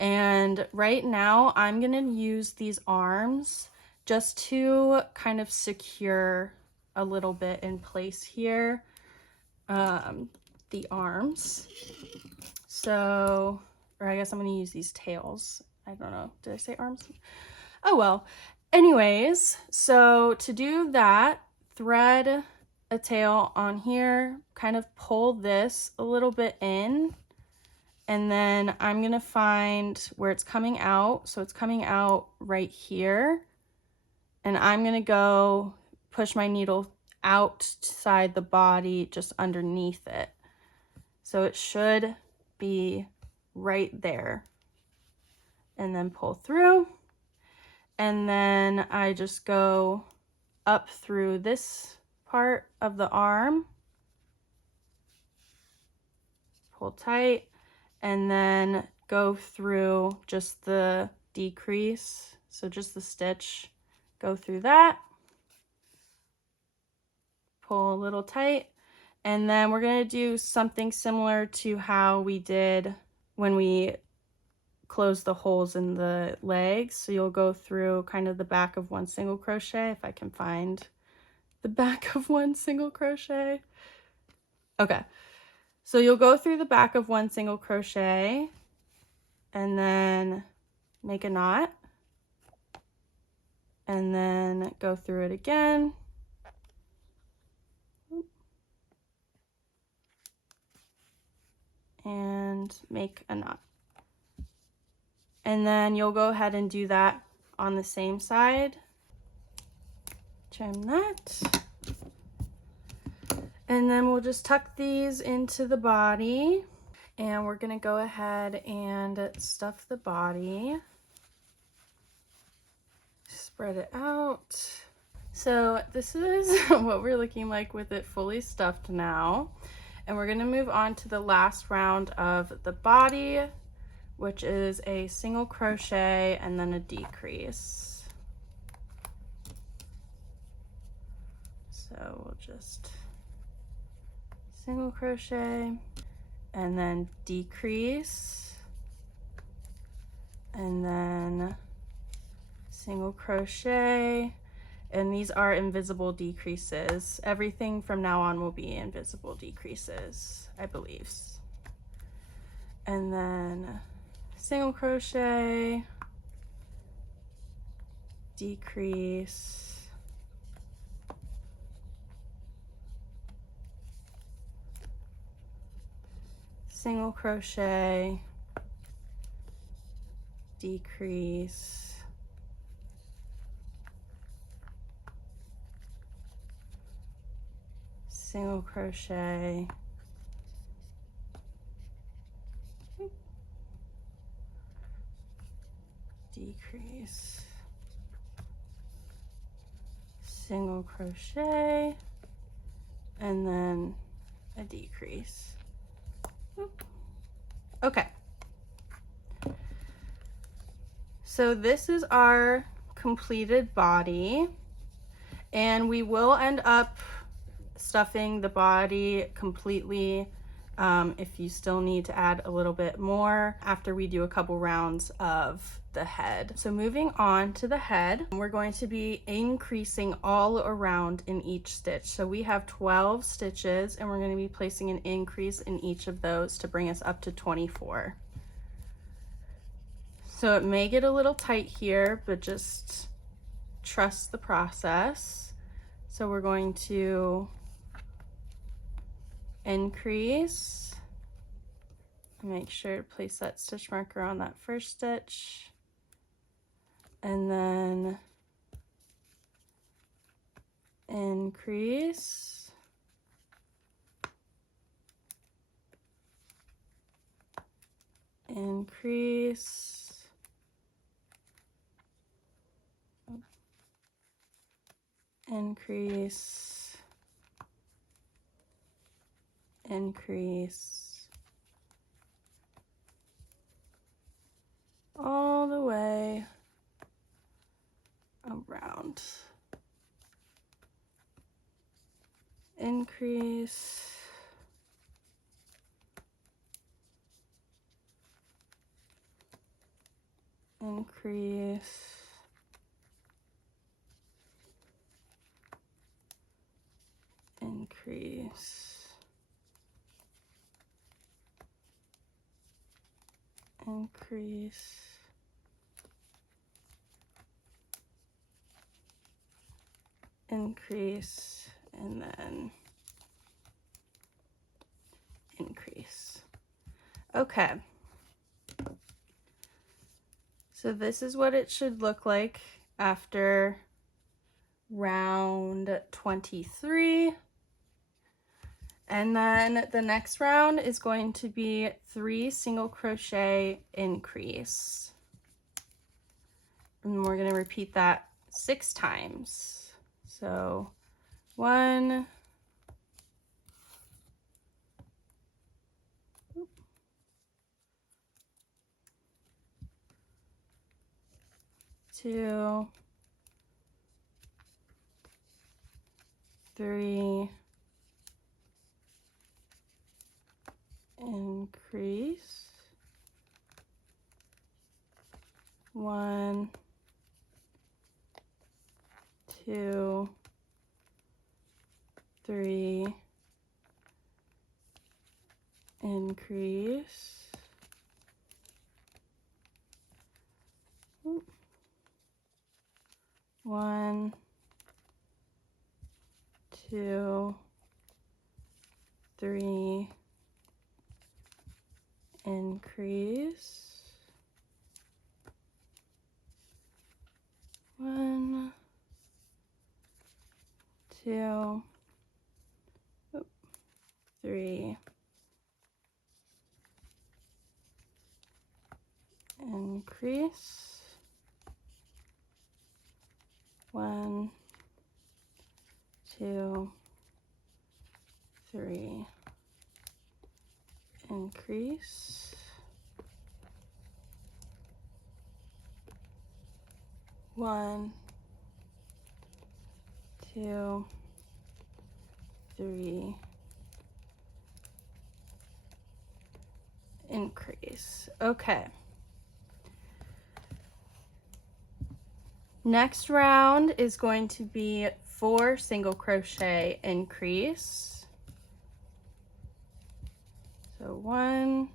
And right now I'm gonna use these arms just to kind of secure a little bit in place here, the arms. So, or I guess I'm gonna use these tails. I don't know, did I say arms? Oh well. Anyways, so to do that, thread a tail on here, kind of pull this a little bit in, and then I'm gonna find where it's coming out. So it's coming out right here, and I'm gonna go push my needle outside the body, just underneath it. So it should be right there, and then pull through, and then I just go up through this part of the arm, pull tight, and then go through just the decrease, so just the stitch, go through that, pull a little tight, and then we're going to do something similar to how we did when we close the holes in the legs. So you'll go through kind of the back of 1 single crochet, if I can find the back of 1 single crochet. Okay, so you'll go through the back of 1 single crochet and then make a knot, and then go through it again, and make a knot. And then you'll go ahead and do that on the same side. Trim that. And then we'll just tuck these into the body, and we're gonna go ahead and stuff the body. Spread it out. So this is what we're looking like with it fully stuffed now. And we're gonna move on to the last round of the body, which is a single crochet and then a decrease. So we'll just single crochet and then decrease, and then single crochet, and these are invisible decreases. Everything from now on will be invisible decreases, I believe. And then single crochet, decrease, single crochet, decrease, single crochet, decrease, single crochet, and then a decrease. Okay, so this is our completed body, and we will end up stuffing the body completely if you still need to add a little bit more after we do a couple rounds of the head. So moving on to the head, we're going to be increasing all around in each stitch. So we have 12 stitches, and we're going to be placing an increase in each of those to bring us up to 24. So it may get a little tight here, but just trust the process. So we're going to increase, make sure to place that stitch marker on that first stitch, and then increase, increase, increase, increase, all the way around. Increase, increase, increase, increase, increase, and then increase. Okay. So this is what it should look like after round 23. And then the next round is going to be 3 single crochet increase. And we're going to repeat that 6 times. So 1, 2, 3, increase, 1, 2, 3, increase, 1, 2, 3, increase, 1, 2, 3, increase, 1, 2, 3, increase, 1, 2, 3, increase. Okay. Next round is going to be 4 single crochet increase. So 1,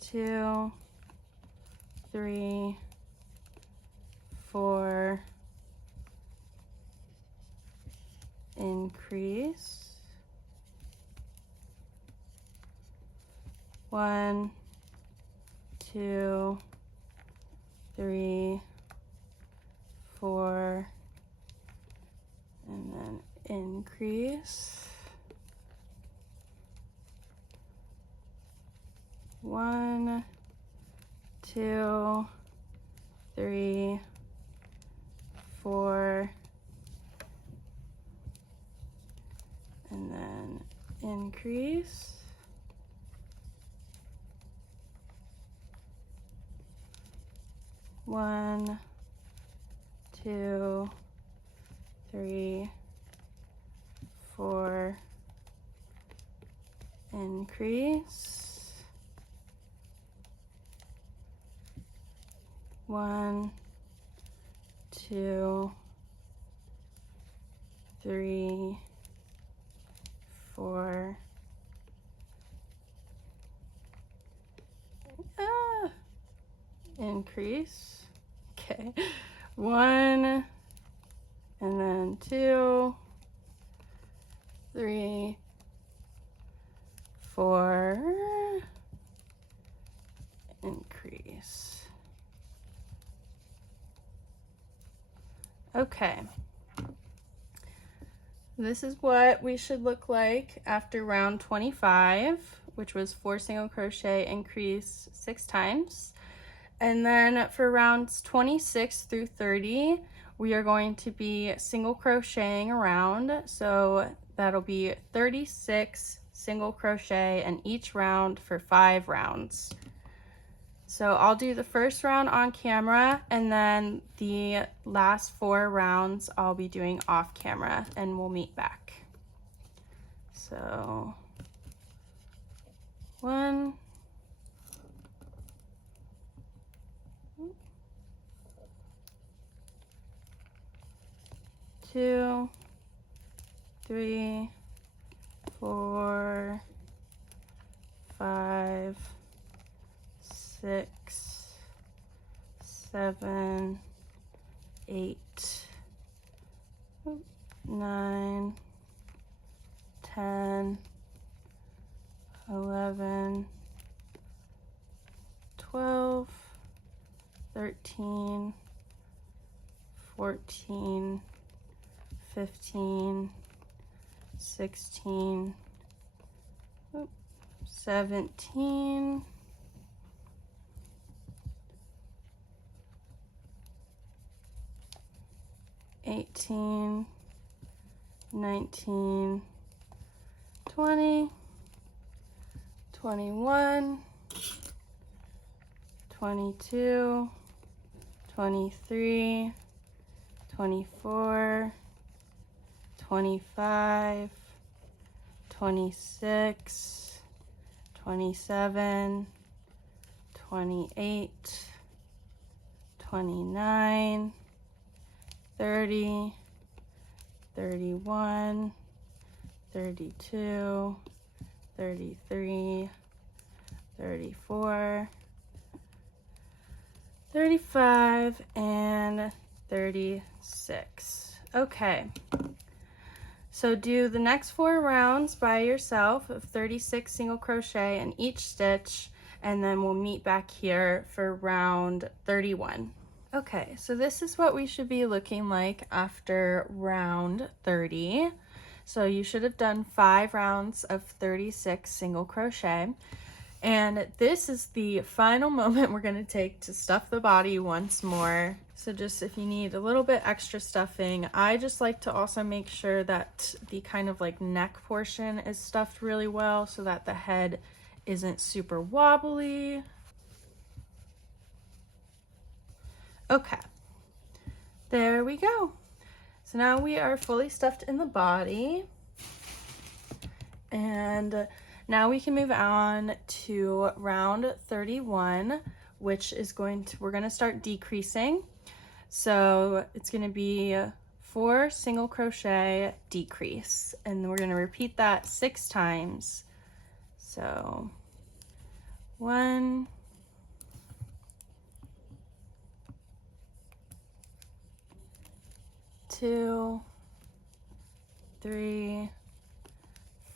2, 3, 4, increase, 1, 2, 3, 4, and then increase, 1, 2, 3, 4, and then increase. 1, 2, 3, 4, increase. 1, 2, 3, 4. Increase. Okay. 1, and then 2, 3, 4, increase. Okay. This is what we should look like after round 25, which was 4 single crochet, increase 6 times. And then for rounds 26 through 30, we are going to be single crocheting around. So that'll be 36 single crochet in each round for 5 rounds. So I'll do the first round on camera, and then the last 4 rounds I'll be doing off camera, and we'll meet back. So 1, 2, 3, 4, 5, 6, 7, 8, 9, 10, 11, 12, 13, 14, 15, 16, 17, 18, 19, 20, 21, 22, 23, 24, 25, 26, 27, 28, 29, 30, 31, 32, 33, 34, 35, and 36. Okay, so do the next 4 rounds by yourself of 36 single crochet in each stitch, and then we'll meet back here for round 31. Okay, so this is what we should be looking like after round 30. So you should have done 5 rounds of 36 single crochet. And this is the final moment we're going to take to stuff the body once more. So just if you need a little bit extra stuffing, I just like to also make sure that the kind of like neck portion is stuffed really well so that the head isn't super wobbly. Okay, there we go. So now we are fully stuffed in the body. And now we can move on to round 31, which is we're going to start decreasing. So it's going to be 4 single crochet, decrease, and we're going to repeat that 6 times. So 1, 2, 3,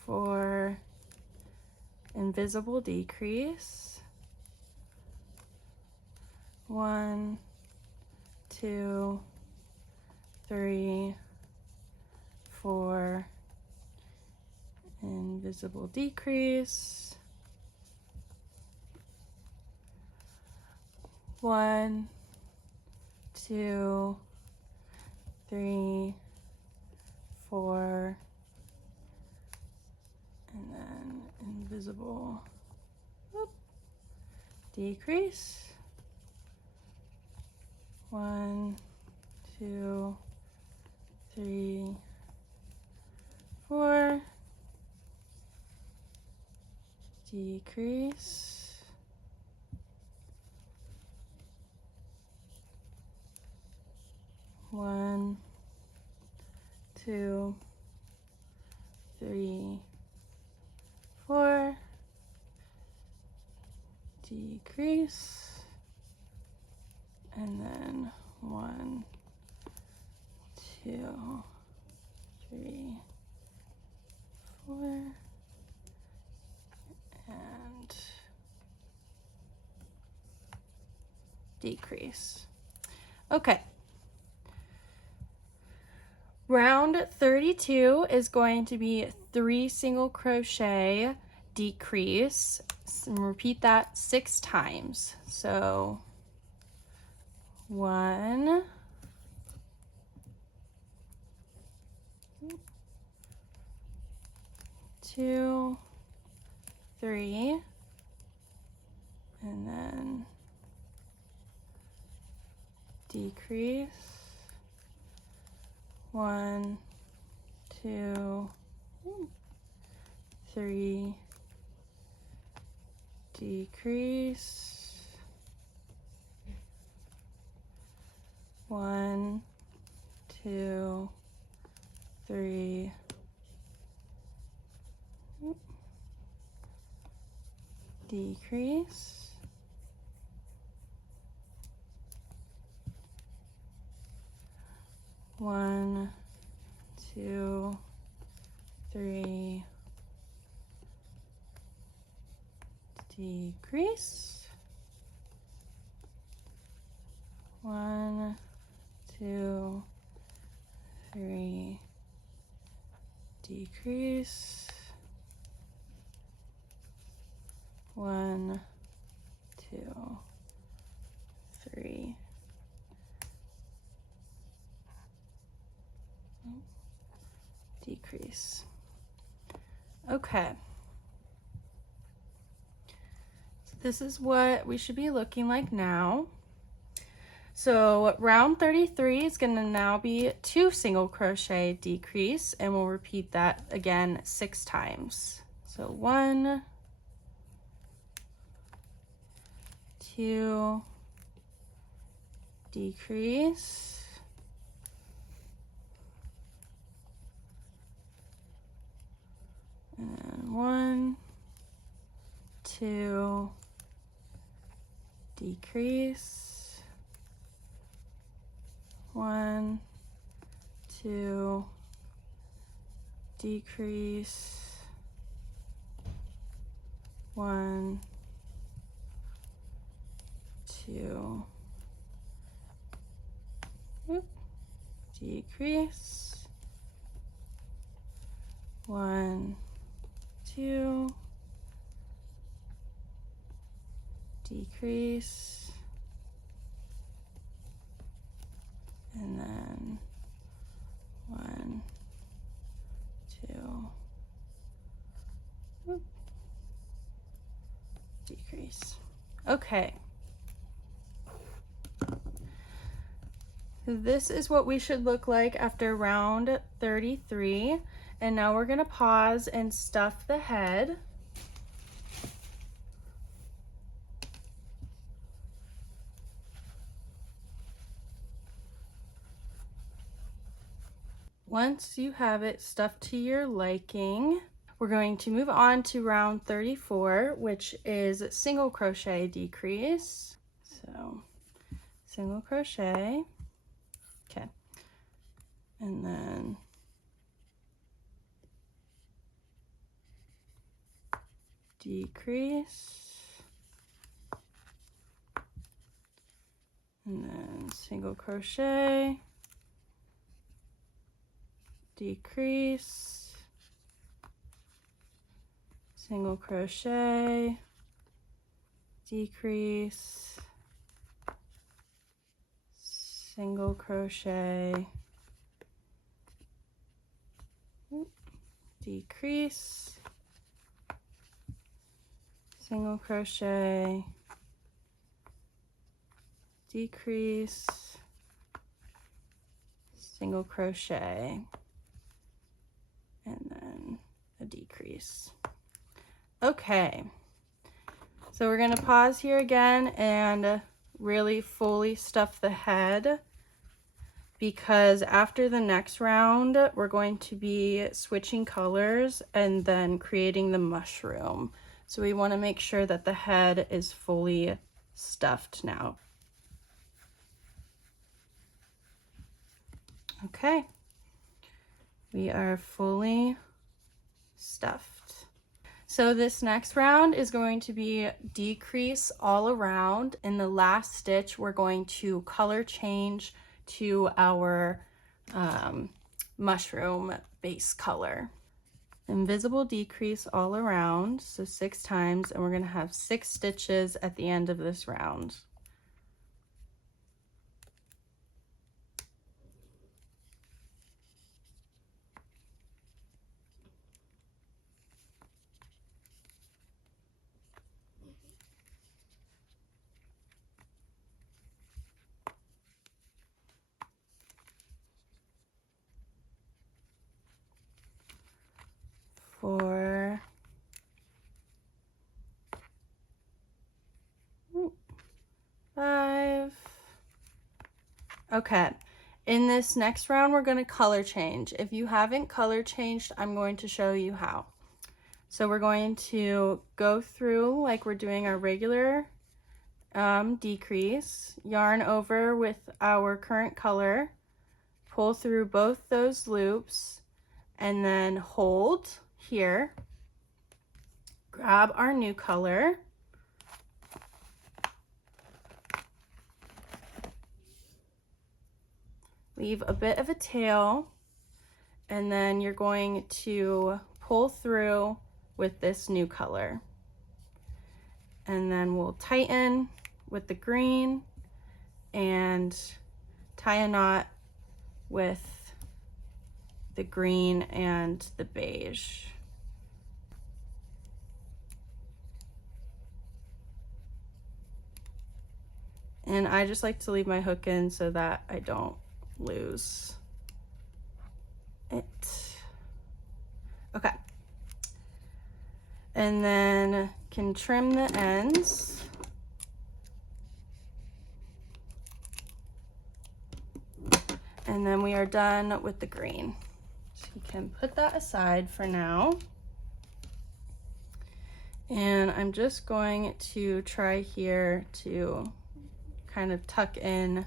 4, invisible decrease, 1, 2, 3, 4, invisible decrease, 1, 2, 3, 4, and then invisible, whoop, decrease, 1, 2, 3, 4, decrease, 1, 2, 3, 4, decrease, and then 1, 2, 3, 4, and decrease. Okay. Round 32 is going to be 3 single crochet, decrease, and repeat that 6 times. So 1, 2, 3, and then decrease, 1, 2, 3, decrease, 1, 2, 3, decrease, 1, 2, 3, decrease, 1, 2, 3, decrease, 1, 2, 3, decrease. Okay. So this is what we should be looking like now. So round 33 is going to now be 2 single crochet, decrease, and we'll repeat that again 6 times. So 1, 2, decrease, 1, 2, decrease, 1, 2, decrease, 1, 2, decrease, 1, 2, decrease, and then 1, 2, decrease. Okay. This is what we should look like after round 33. And now we're going to pause and stuff the head. Once you have it stuffed to your liking, we're going to move on to round 34, which is single crochet, decrease. So single crochet, okay, and then decrease, and then single crochet, decrease, single crochet, decrease, single crochet, decrease, single crochet, decrease, single crochet, and then a decrease. Okay, so we're going to pause here again and really fully stuff the head, because after the next round we're going to be switching colors and then creating the mushroom. So we want to make sure that the head is fully stuffed now. Okay, we are fully stuffed. So this next round is going to be decrease all around. In the last stitch, we're going to color change to our mushroom base color. Invisible decrease all around, so 6 times, and we're going to have 6 stitches at the end of this round. Four, five. Okay, in this next round we're going to color change. If you haven't color changed, I'm going to show you how. So we're going to go through like we're doing our regular decrease, yarn over with our current color, pull through both those loops, and then hold here, grab our new color, leave a bit of a tail, and then you're going to pull through with this new color. And then we'll tighten with the green and tie a knot with the green and the beige. And I just like to leave my hook in so that I don't lose it. Okay. And then can trim the ends. And then we are done with the green. So you can put that aside for now. And I'm just going to try here to kind of tuck in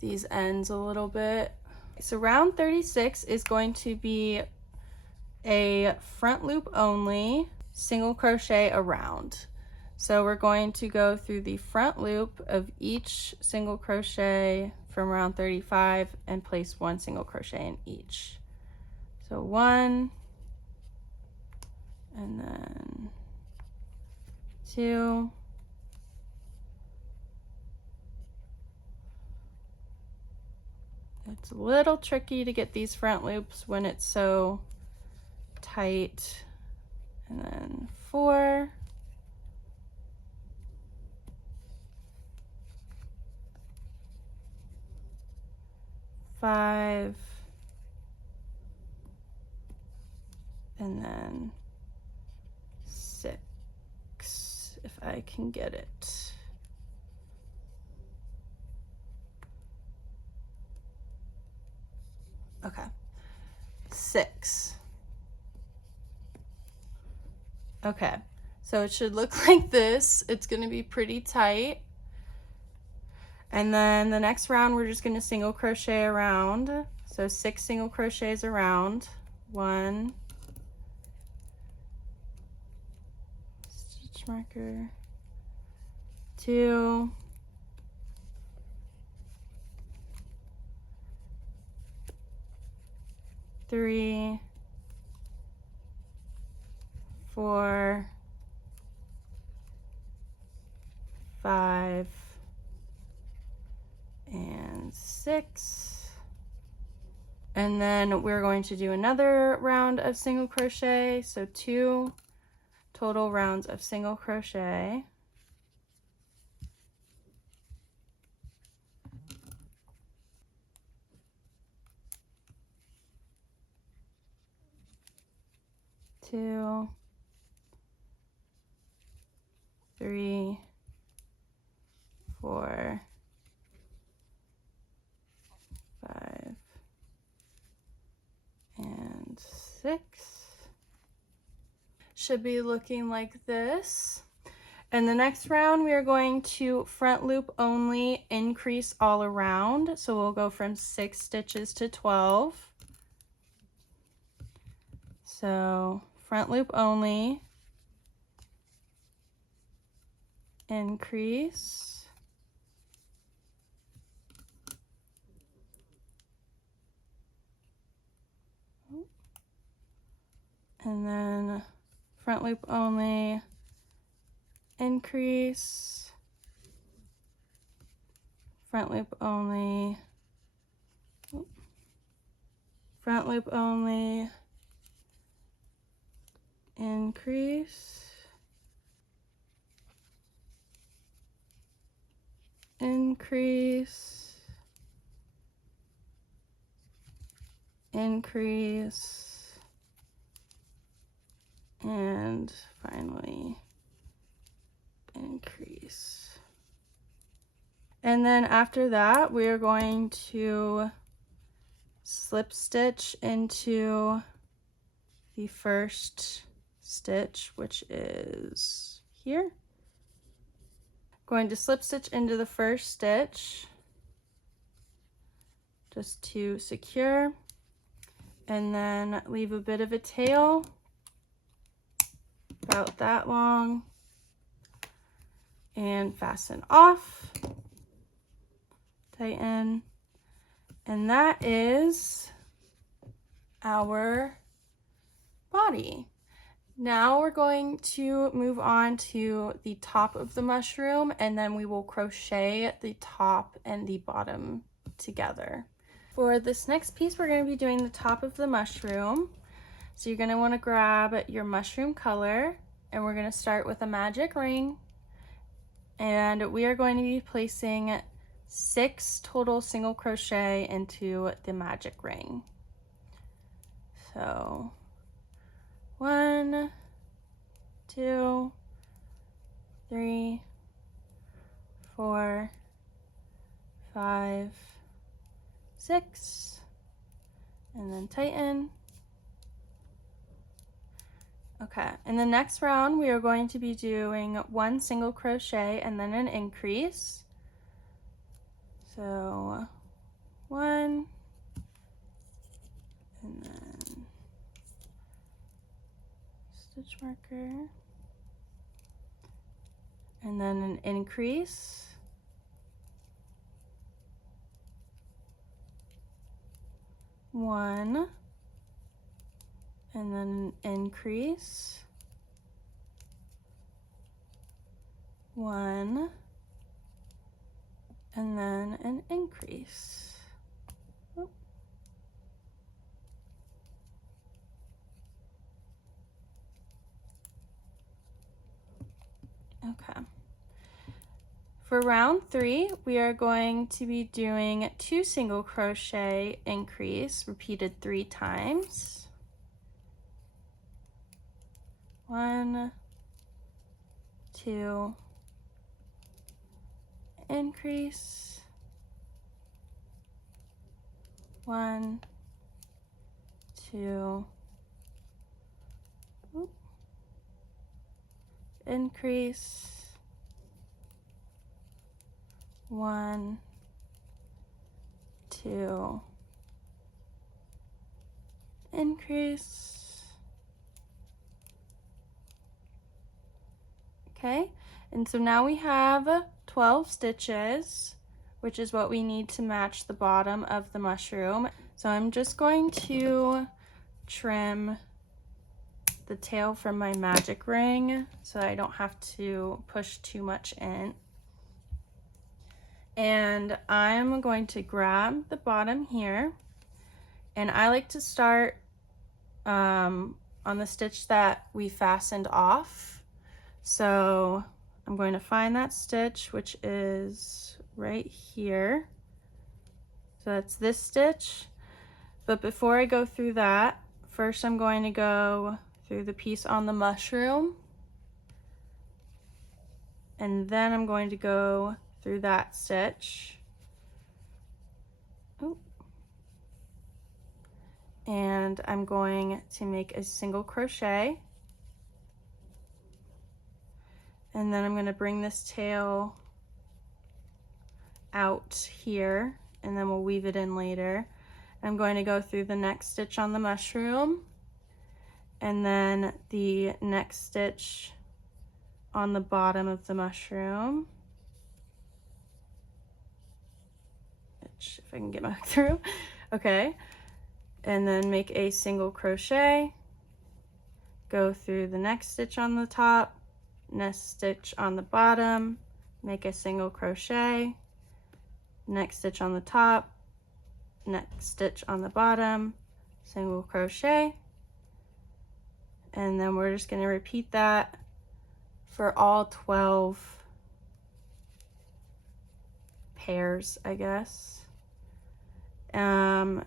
these ends a little bit. So round 36 is going to be a front loop only, single crochet around. So we're going to go through the front loop of each single crochet from round 35 and place 1 single crochet in each. So 1, and then 2, it's a little tricky to get these front loops when it's so tight, and then 4, 5, and then 6, if I can get it. Okay, 6. Okay, so it should look like this. It's going to be pretty tight. And then the next round, we're just going to single crochet around. So 6 single crochets around. 1, stitch marker, 2, 3, 4, 5, and and 6. And then we're going to do another round of single crochet, so 2 total rounds of single crochet. Two, 3, 4, 5, and 6. Should be looking like this. And the next round we are going to front loop only, increase all around. So we'll go from 6 stitches to 12. So front loop only, increase, and then front loop only, increase, front loop only, front loop only, increase, increase, increase, and finally increase. And then after that, we are going to slip stitch into the first stitch, which is here. Going to slip stitch into the first stitch just to secure, and then leave a bit of a tail about that long and fasten off, tighten, and that is our body. Now we're going to move on to the top of the mushroom, and then we will crochet the top and the bottom together. For this next piece, we're going to be doing the top of the mushroom. So you're going to want to grab your mushroom color, and we're going to start with a magic ring, and we are going to be placing 6 total single crochet into the magic ring. So 1, 2, 3, 4, 5, 6, and then tighten. Okay, in the next round we are going to be doing 1 single crochet and then an increase. So 1, and then stitch marker, and then an increase, one, and then an increase, 1, and then an increase. Okay. For round 3, we are going to be doing 2 single crochet increase repeated 3 times. 1, 2, increase, 1, 2, increase, 1, 2, increase. Okay, and so now we have 12 stitches, which is what we need to match the bottom of the mushroom. So I'm just going to trim the tail from my magic ring so I don't have to push too much in. And I'm going to grab the bottom here, and I like to start on the stitch that we fastened off. So I'm going to find that stitch, which is right here. So that's this stitch. But before I go through that, first I'm going to go through the piece on the mushroom, and then I'm going to go through that stitch. Ooh. And I'm going to make a single crochet, and then I'm going to bring this tail out here, and then we'll weave it in later. I'm going to go through the next stitch on the mushroom, and then the next stitch on the bottom of the mushroom, which, if I can get back through, okay, and then make a single crochet, go through the next stitch on the top, next stitch on the bottom, make a single crochet, next stitch on the top, next stitch on the bottom, single crochet, and then we're just going to repeat that for all 12 pairs, I guess.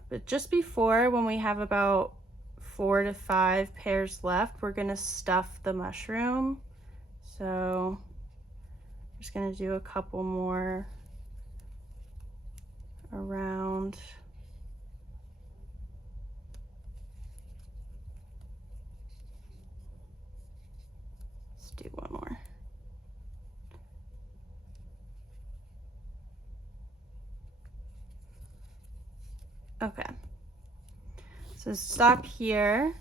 But just before, when we have about 4 to 5 pairs left, we're going to stuff the mushroom. So I'm just going to do a couple more around. Let's do one more. Okay, so stop here,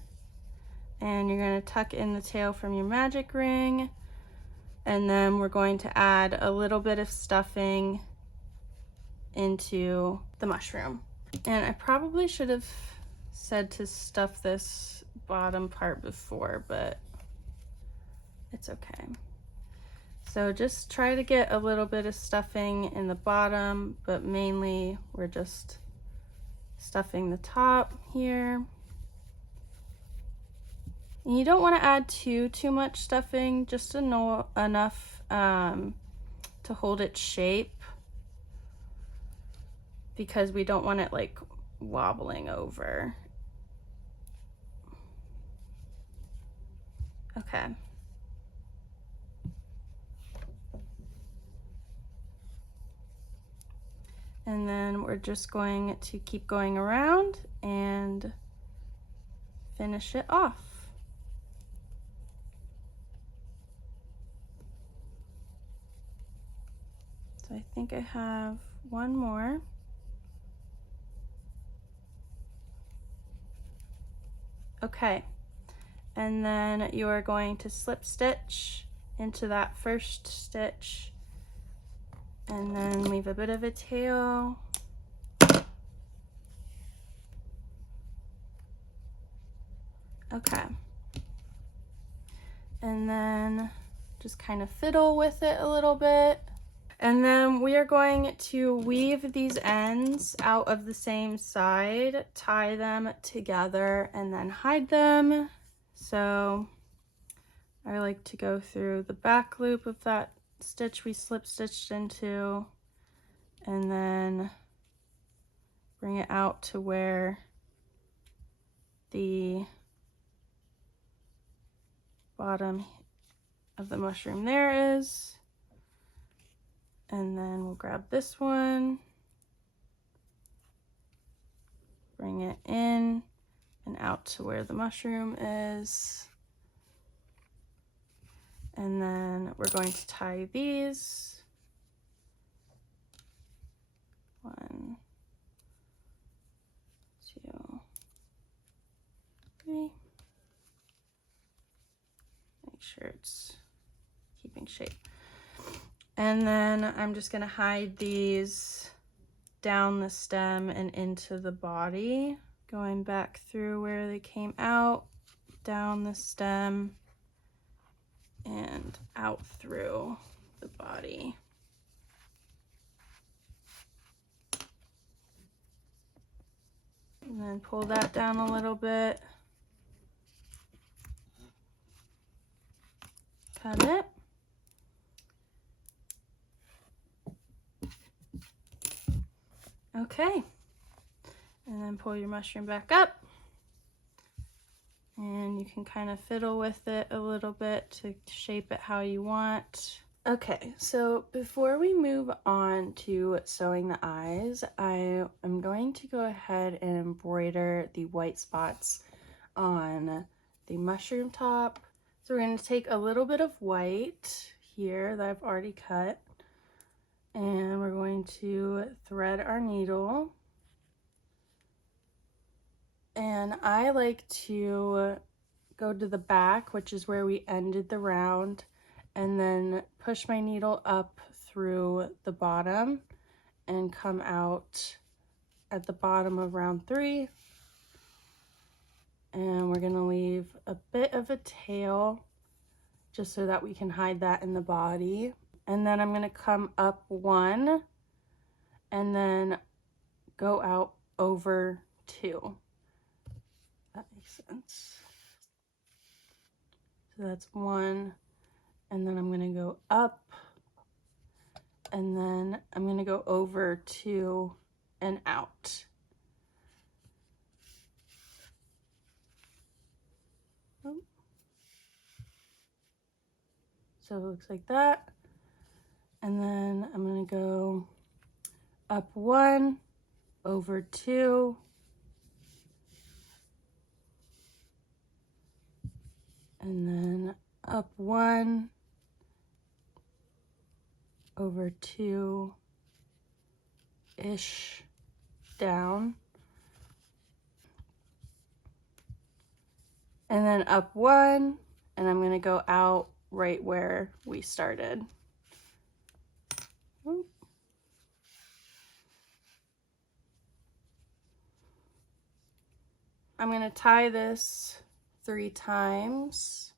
and you're going to tuck in the tail from your magic ring, and then we're going to add a little bit of stuffing into the mushroom. And I probably should have said to stuff this bottom part before, but it's okay. So just try to get a little bit of stuffing in the bottom, but mainly we're just stuffing the top here. And you don't want to add too much stuffing, just enough to hold its shape, because we don't want it like wobbling over. Okay. And then we're just going to keep going around and finish it off. So I think I have one more. Okay, and then you are going to slip stitch into that first stitch, and then leave a bit of a tail. Okay, and then just kind of fiddle with it a little bit. And then we are going to weave these ends out of the same side, tie them together, and then hide them. So I like to go through the back loop of that stitch we slip stitched into, and then bring it out to where the bottom of the mushroom there is. And then we'll grab this one, bring it in and out to where the mushroom is. And then we're going to tie these. 1, 2, 3. Make sure it's keeping shape. And then I'm just going to hide these down the stem and into the body, going back through where they came out, down the stem, and out through the body. then pull that down a little bit. Cut it. Okay. And then pull your mushroom back up. And you can kind of fiddle with it a little bit to shape it how you want. Okay, so before we move on to sewing the eyes, I am going to go ahead and embroider the white spots on the mushroom top. So we're going to take a little bit of white here that I've already cut, and we're going to thread our needle. And I like to go to the back, which is where we ended the round, and then push my needle up through the bottom and come out at the bottom of round 3. And we're gonna leave a bit of a tail just so that we can hide that in the body. And then I'm gonna come up 1 and then go out over 2. That makes sense. So that's 1, and then I'm gonna go up, and then I'm gonna go over 2 and out. So it looks like that. And then I'm gonna go up 1, over 2, and then up 1, over 2-ish, down, and then up 1, and I'm gonna go out right where we started. I'm gonna tie this 3 times.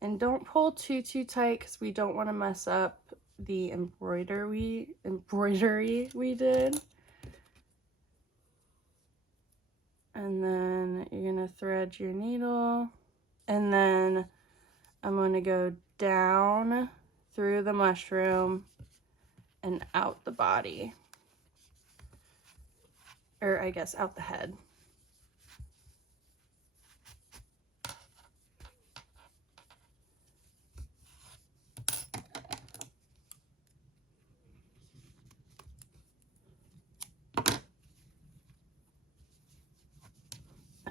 And don't pull too tight because we don't want to mess up the embroidery we did. And then you're gonna thread your needle, and then I'm gonna go down through the mushroom and out the body, or I guess out the head.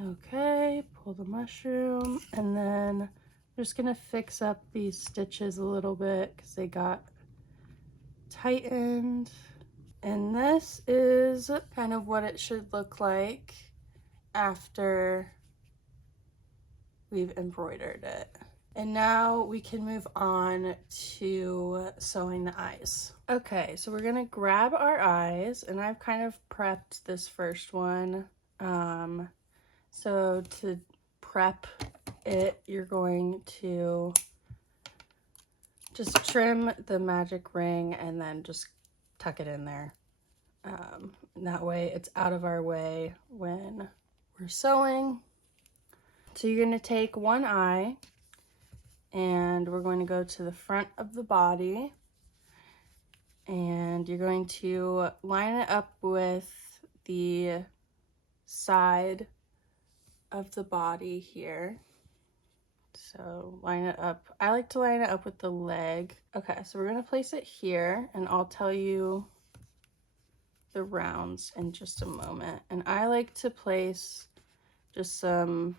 Okay, pull the mushroom, and then I'm just gonna fix up these stitches a little bit because they got tightened. And this is kind of what it should look like after we've embroidered it. And now we can move on to sewing the eyes. Okay, so we're gonna grab our eyes, and I've kind of prepped this first one. So to prep it, you're going to just trim the magic ring and then just tuck it in there. And that way it's out of our way when we're sewing. So you're going to take one eye, and we're going to go to the front of the body, and you're going to line it up with the side of the body here. So line it up. I like to line it up with the leg. Okay, so we're going to place it here, and I'll tell you the rounds in just a moment. And I like to place just some,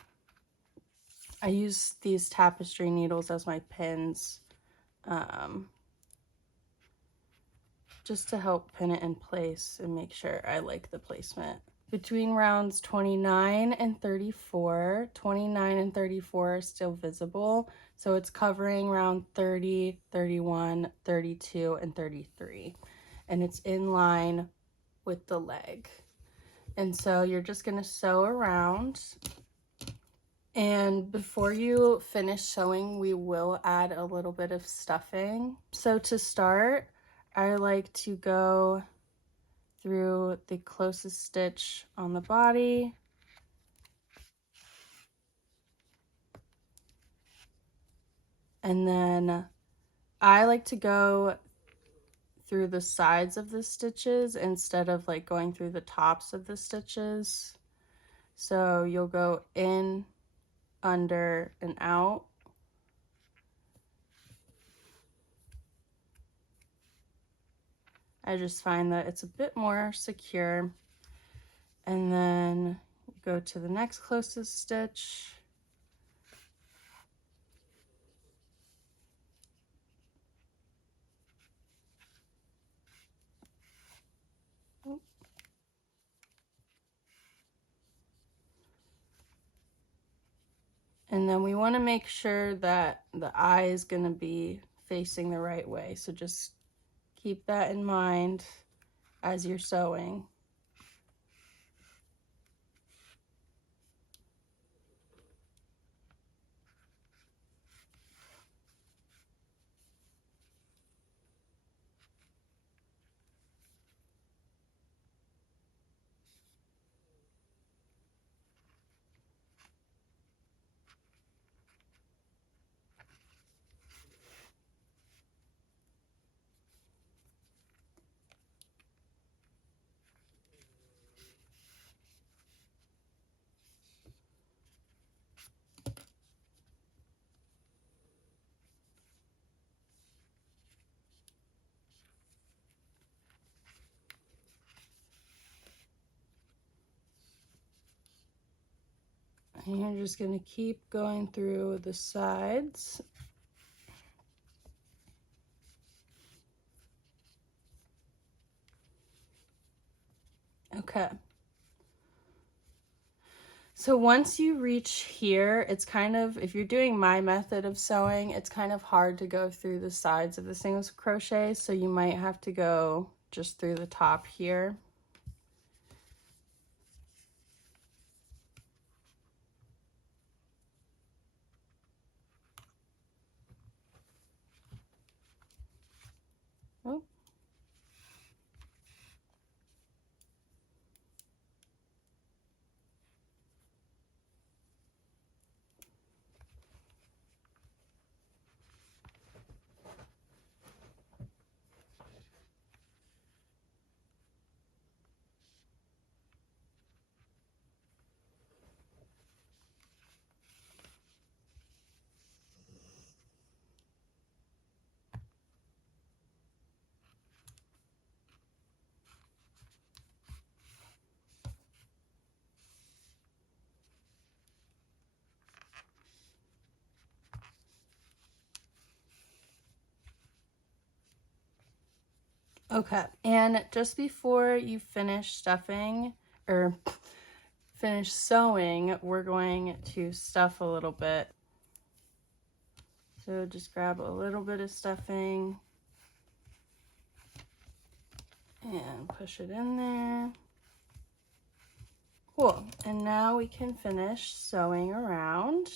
I use these tapestry needles as my pins, just to help pin it in place and make sure I like the placement. Between rounds 29 and 34, 29 and 34 are still visible, so it's covering round 30, 31, 32, and 33, and it's in line with the leg. And so you're just going to sew around, and before you finish sewing, we will add a little bit of stuffing. So to start, I like to go through the closest stitch on the body. And then I like to go through the sides of the stitches instead of like going through the tops of the stitches. So you'll go in, under, and out. I just find that it's a bit more secure. And then go to the next closest stitch. And then we want to make sure that the eye is going to be facing the right way. So just keep that in mind as you're sewing. And you're just going to keep going through the sides. Okay. So once you reach here, it's kind of, if you're doing my method of sewing, it's kind of hard to go through the sides of the single crochet. So you might have to go just through the top here. Oh. Okay, and just before you finish stuffing, or finish sewing, we're going to stuff a little bit. So just grab a little bit of stuffing and push it in there. Cool, and now we can finish sewing around.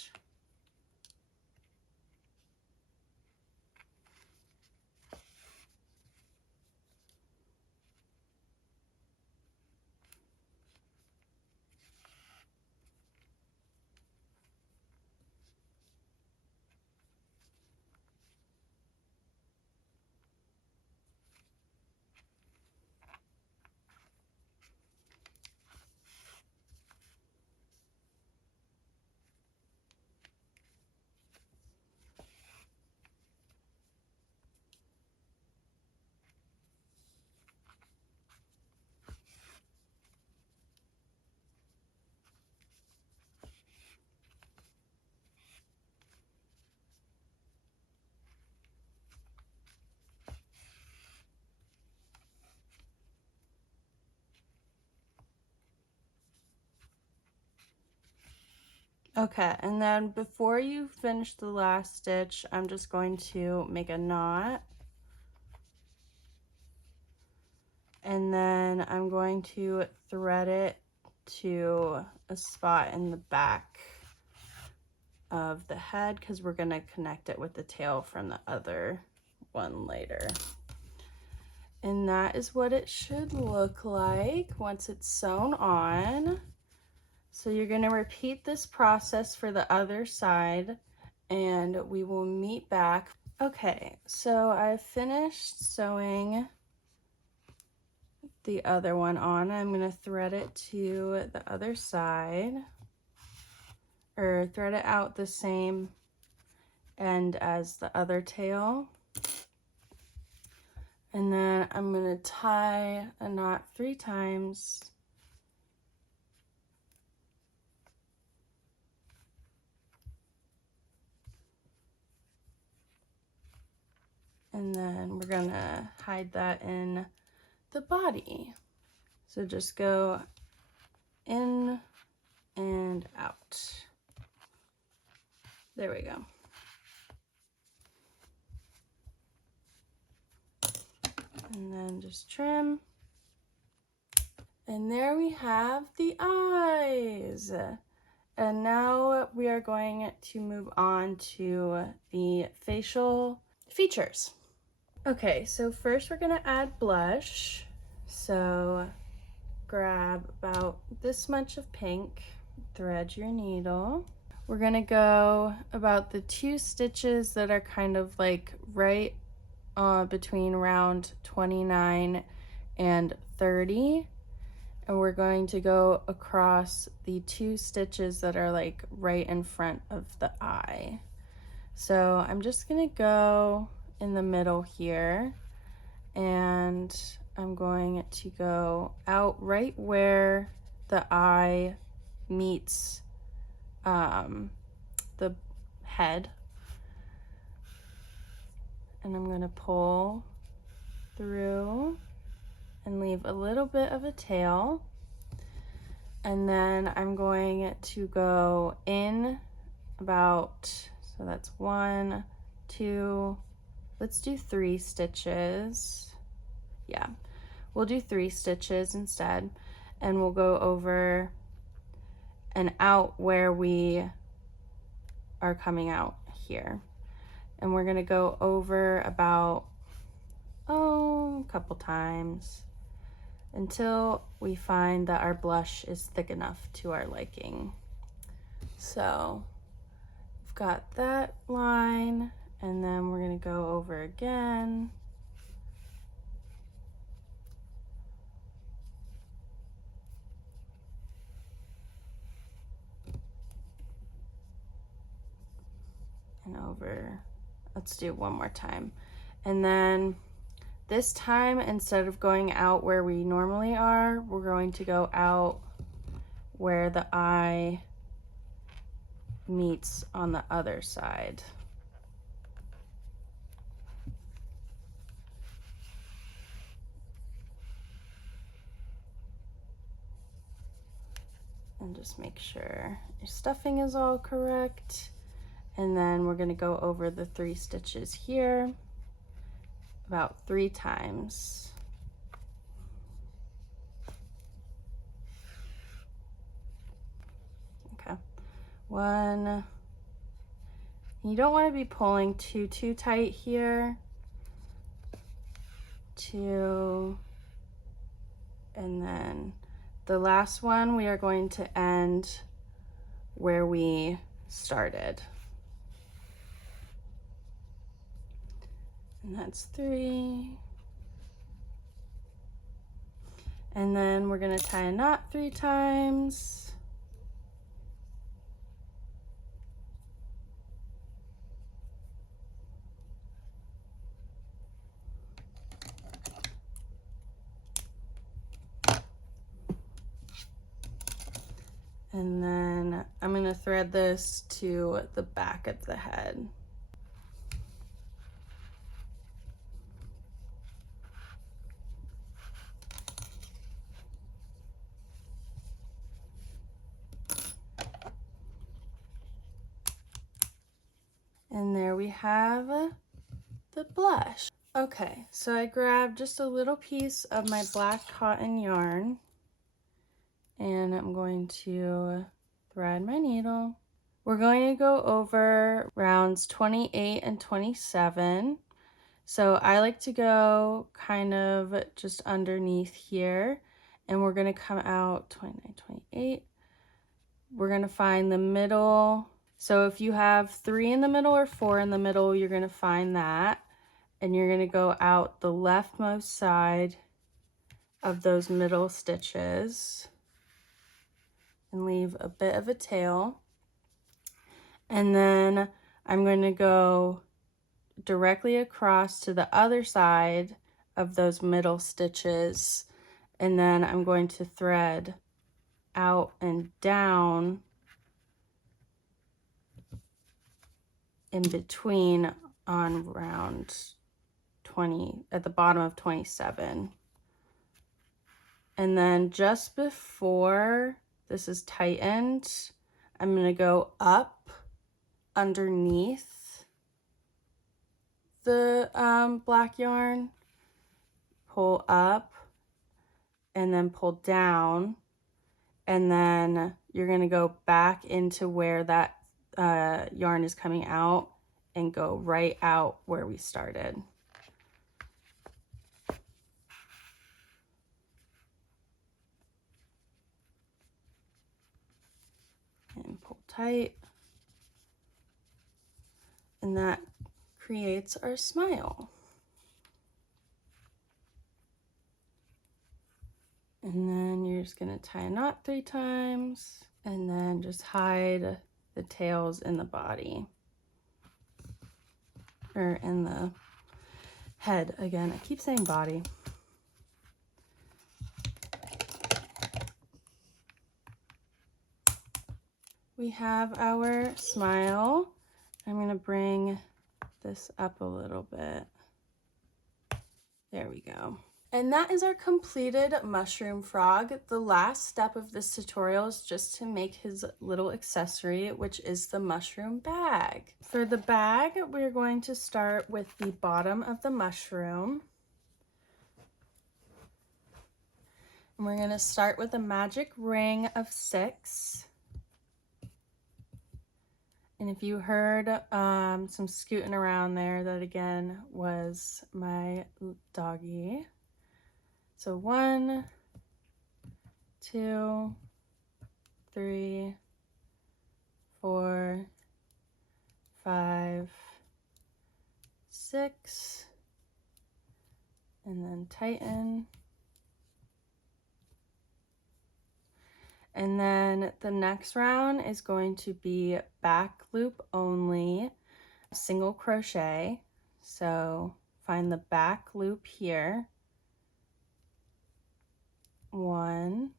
Okay, and then before you finish the last stitch, I'm just going to make a knot. And then I'm going to thread it to a spot in the back of the head because we're going to connect it with the tail from the other one later. And that is what it should look like once it's sewn on. So you're going to repeat this process for the other side, and we will meet back. Okay, so I've finished sewing the other one on. I'm going to thread it to the other side, or thread it out the same end as the other tail. And then I'm going to tie a knot 3 times. And then we're going to hide that in the body. So just go in and out. There we go. And then just trim. And there we have the eyes. And now we are going to move on to the facial features. Okay, so first we're gonna add blush. So grab about this much of pink, thread your needle. We're gonna go about the 2 stitches that are kind of like right between round 29 and 30. And we're going to go across the 2 stitches that are like right in front of the eye. So I'm just gonna go in the middle here, and I'm going to go out right where the eye meets the head, and I'm gonna pull through and leave a little bit of a tail. And then I'm going to go in about, so that's 1, 2, let's do 3 stitches. Yeah, we'll do 3 stitches instead, and we'll go over and out where we are coming out here. And we're gonna go over about, a couple times until we find that our blush is thick enough to our liking. So we've got that line, and then we're gonna go over again. And over, let's do it one more time. And then this time, instead of going out where we normally are, we're going to go out where the eye meets on the other side. And just make sure your stuffing is all correct. And then we're going to go over the 3 stitches here about 3 times. Okay, 1. You don't want to be pulling too tight here. 2, and then the last one we are going to end where we started. And that's 3. And then we're going to tie a knot 3 times. And then I'm going to thread this to the back of the head. And there we have the blush. Okay, so I grabbed just a little piece of my black cotton yarn, and I'm going to thread my needle. We're going to go over rounds 28 and 27, So I like to go kind of just underneath here, and we're going to come out 29, 28. We're going to find the middle. So if you have 3 in the middle or 4 in the middle, you're going to find that, and you're going to go out the leftmost side of those middle stitches and leave a bit of a tail. And then I'm going to go directly across to the other side of those middle stitches, and then I'm going to thread out and down in between on round 20 at the bottom of 27. And then just before this is tightened, I'm going to go up underneath the black yarn, pull up, and then pull down, and then you're going to go back into where that yarn is coming out and go right out where we started. And pull tight, and that creates our smile. And then you're just going to tie a knot 3 times, and then just hide the tails in the body, or in the head. Again, I keep saying body. We have our smile. I'm going to bring this up a little bit. There we go. And that is our completed mushroom frog. The last step of this tutorial is just to make his little accessory, which is the mushroom bag. For the bag, we're going to start with the bottom of the mushroom. And we're going to start with a magic ring of 6. And if you heard some scooting around there, that again was my doggy. So 1, 2, 3, 4, 5, 6, and then tighten. And then the next round is going to be back loop only, single crochet. So find the back loop here. 1,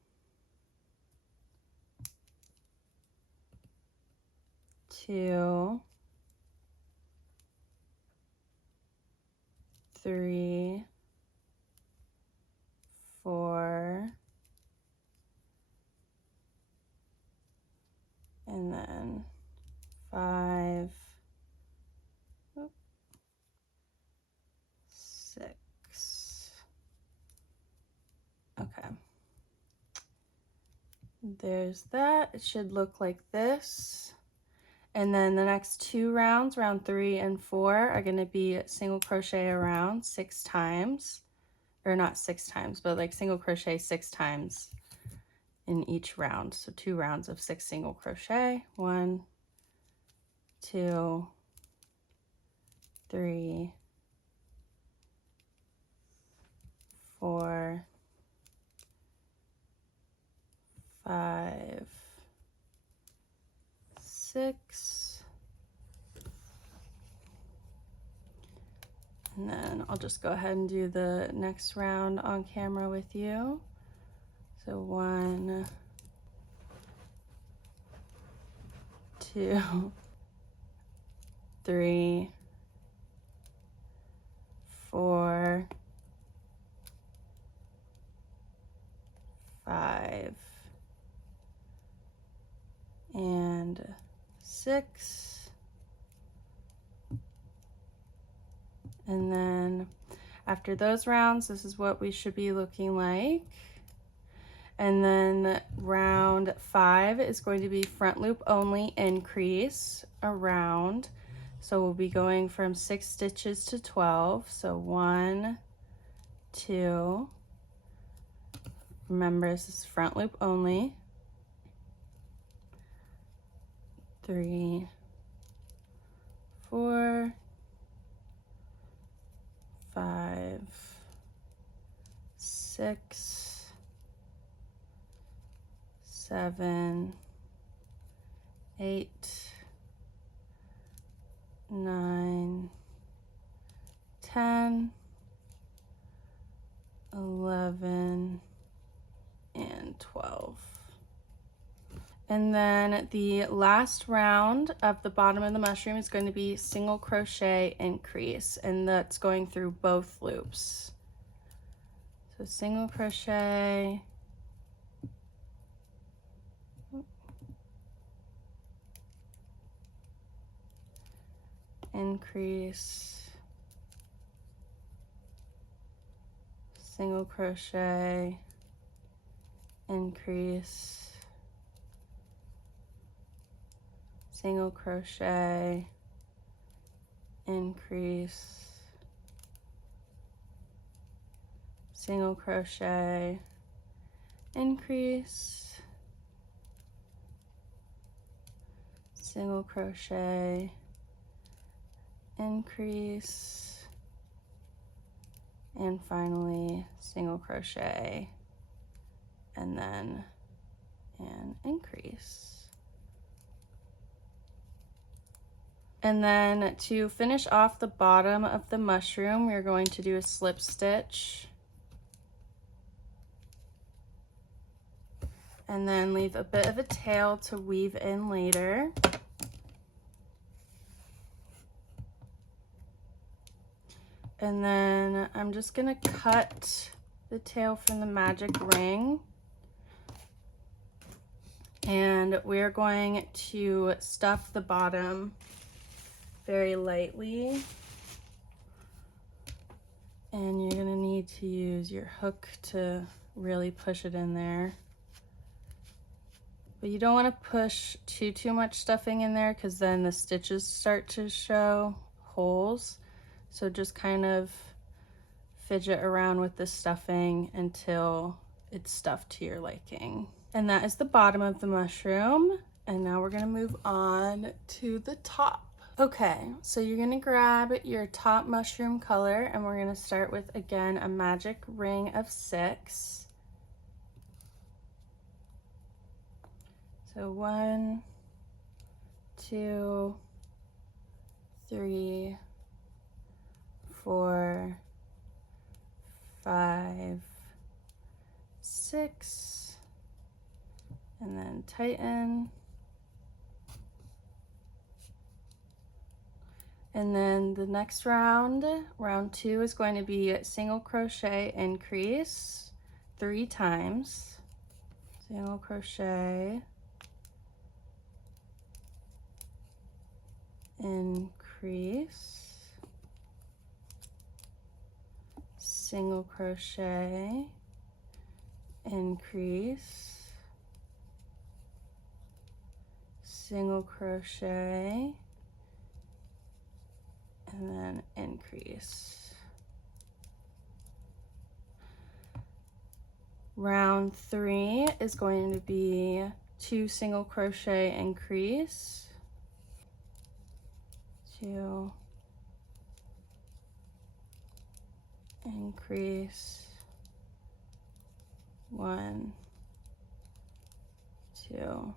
2, 3, 4, and then 5, 6. Okay. There's that. It should look like this. And then the next 2 rounds, round 3 and 4, are going to be single crochet around 6 times. Or not 6 times, but like single crochet 6 times in each round. So 2 rounds of 6 single crochet. 1, 2, 3, 4, 5, 6, and then I'll just go ahead and do the next round on camera with you. So 1, 2, 3, 4, 5, and 6. And then after those rounds, this is what we should be looking like. And then round 5 is going to be front loop only increase around. So we'll be going from 6 stitches to 12. So 1, 2, remember this is front loop only, 3, 4, 5, 6, 7, 8, 9, 10, 11, and 12. And then the last round of the bottom of the mushroom is going to be single crochet increase, and that's going through both loops. So single crochet, increase, single crochet, increase, single crochet, increase, single crochet, increase, single crochet, increase, and finally single crochet, and then an increase. And then to finish off the bottom of the mushroom, we're going to do a slip stitch and then leave a bit of a tail to weave in later. And then I'm just gonna cut the tail from the magic ring, and we're going to stuff the bottom very lightly, and you're gonna need to use your hook to really push it in there. But you don't want to push too much stuffing in there, because then the stitches start to show holes. So just kind of fidget around with the stuffing until it's stuffed to your liking. And that is the bottom of the mushroom. And now we're gonna move on to the top. Okay, so you're gonna grab your top mushroom color, and we're gonna start with, again, a magic ring of 6. So 1, 2, 3, 4, 5, 6, and then tighten. And then the next round, round 2, is going to be single crochet increase 3 times. Single crochet, increase, single crochet, increase, single crochet, and then increase. Round 3 is going to be 2 single crochet increase, 2, increase, 1, 2,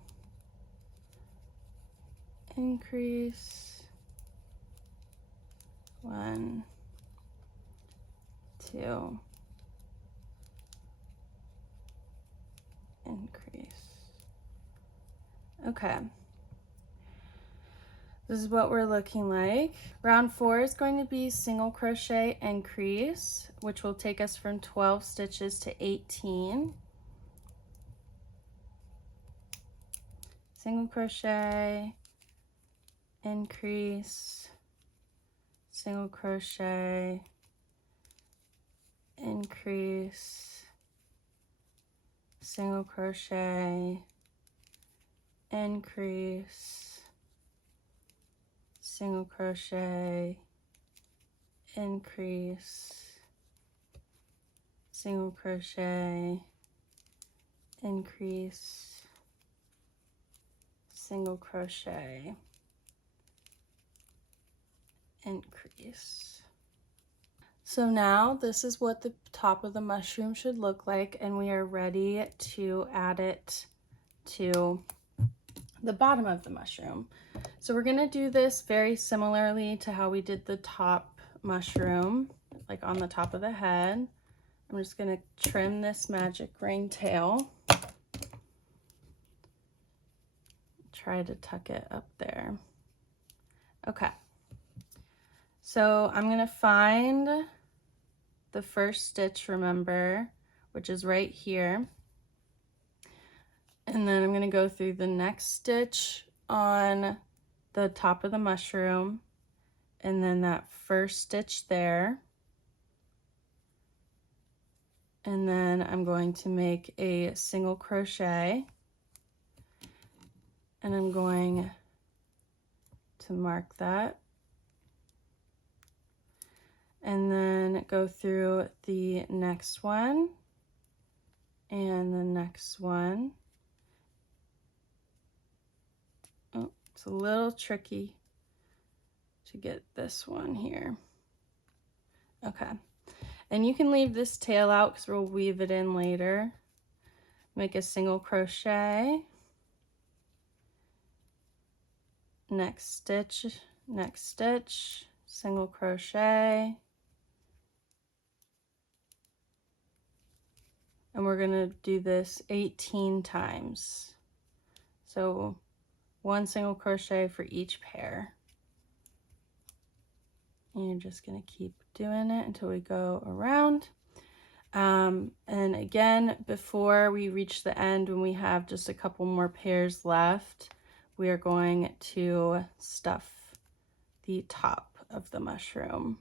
increase, 1, 2, increase. Okay. This is what we're looking like. Round 4 is going to be single crochet increase, which will take us from 12 stitches to 18. Single crochet, increase, single crochet, increase, single crochet, increase, single crochet, increase, single crochet, increase, single crochet, increase. So now this is what the top of the mushroom should look like, and we are ready to add it to the bottom of the mushroom. So we're gonna do this very similarly to how we did the top mushroom, like on the top of the head. I'm just gonna trim this magic ring tail. Try to tuck it up there. Okay. So I'm gonna find the first stitch, remember, which is right here. And then I'm gonna go through the next stitch on the top of the mushroom, and then that first stitch there. And then I'm going to make a single crochet, and I'm going to mark that. And then go through the next one and the next one. Oh, it's a little tricky to get this one here. Okay, and you can leave this tail out because we'll weave it in later. Make a single crochet, next stitch, single crochet, and we're gonna do this 18 times. So one single crochet for each pair. And you're just gonna keep doing it until we go around. And again, before we reach the end, when we have just a couple more pairs left, we are going to stuff the top of the mushroom.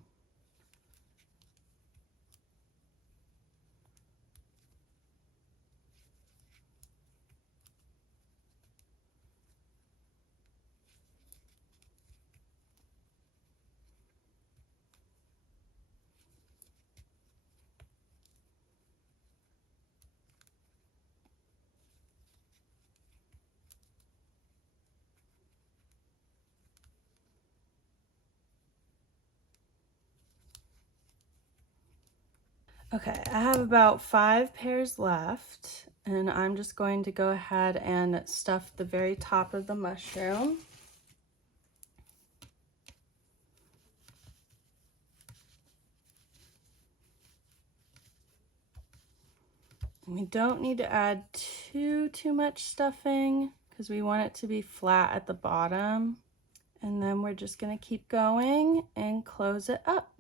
Okay, I have about 5 pairs left, and I'm just going to go ahead and stuff the very top of the mushroom. We don't need to add too much stuffing because we want it to be flat at the bottom. And then we're just going to keep going and close it up.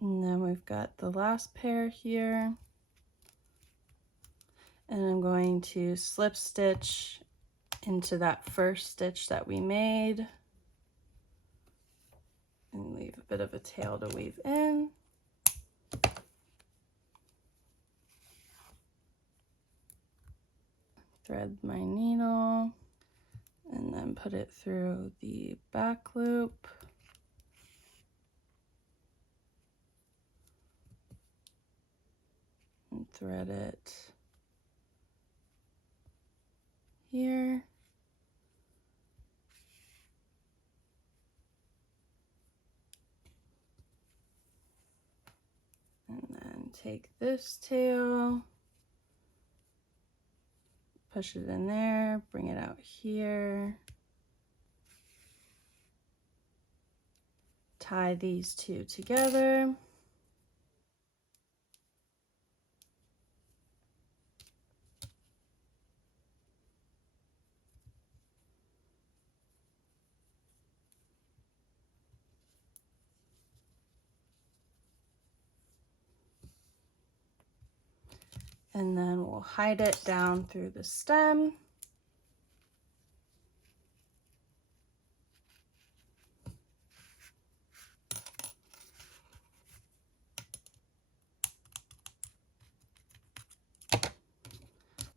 And then we've got the last pair here. And I'm going to slip stitch into that first stitch that we made and leave a bit of a tail to weave in. Thread my needle and then put it through the back loop. And thread it here. And then take this tail, push it in there, bring it out here. Tie these two together. And then we'll hide it down through the stem.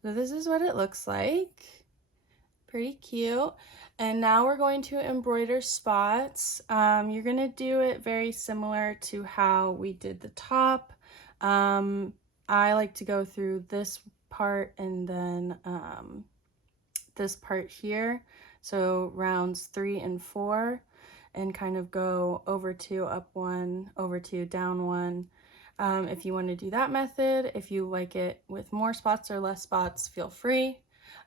So this is what it looks like. Pretty cute. And now we're going to embroider spots. You're gonna do it very similar to how we did the top. I like to go through this part and then this part here. So rounds 3 and 4, and kind of go over 2, up 1, over 2, down 1. If you want to do that method, if you like it with more spots or less spots, feel free.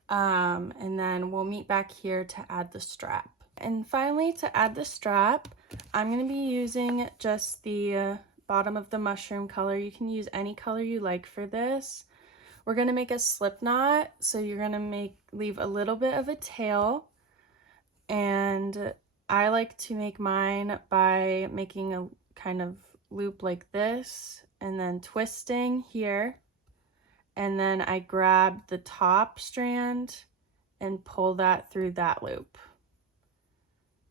And then we'll meet back here to add the strap. And finally, to add the strap, I'm going to be using just the bottom of the mushroom color. You can use any color you like for this. We're going to make a slip knot, so you're going to leave a little bit of a tail, and I like to make mine by making a kind of loop like this and then twisting here, and then I grab the top strand and pull that through that loop.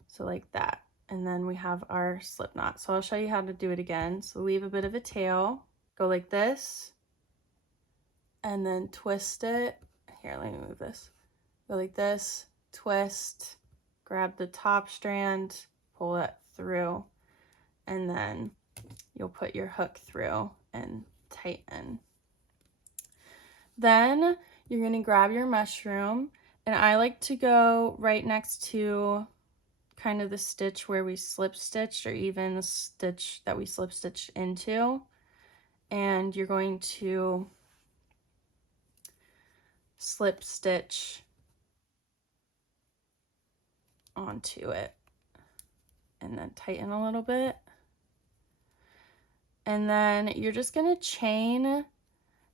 So like that. And then we have our slip knot. So I'll show you how to do it again. So leave a bit of a tail, go like this, and then twist it. Here, let me move this. Go like this, twist, grab the top strand, pull it through, and then you'll put your hook through and tighten. Then you're going to grab your mushroom, and I like to go right next to kind of the stitch where we slip stitched, or even the stitch that we slip stitched into, and you're going to slip stitch onto it and then tighten a little bit. And then you're just going to chain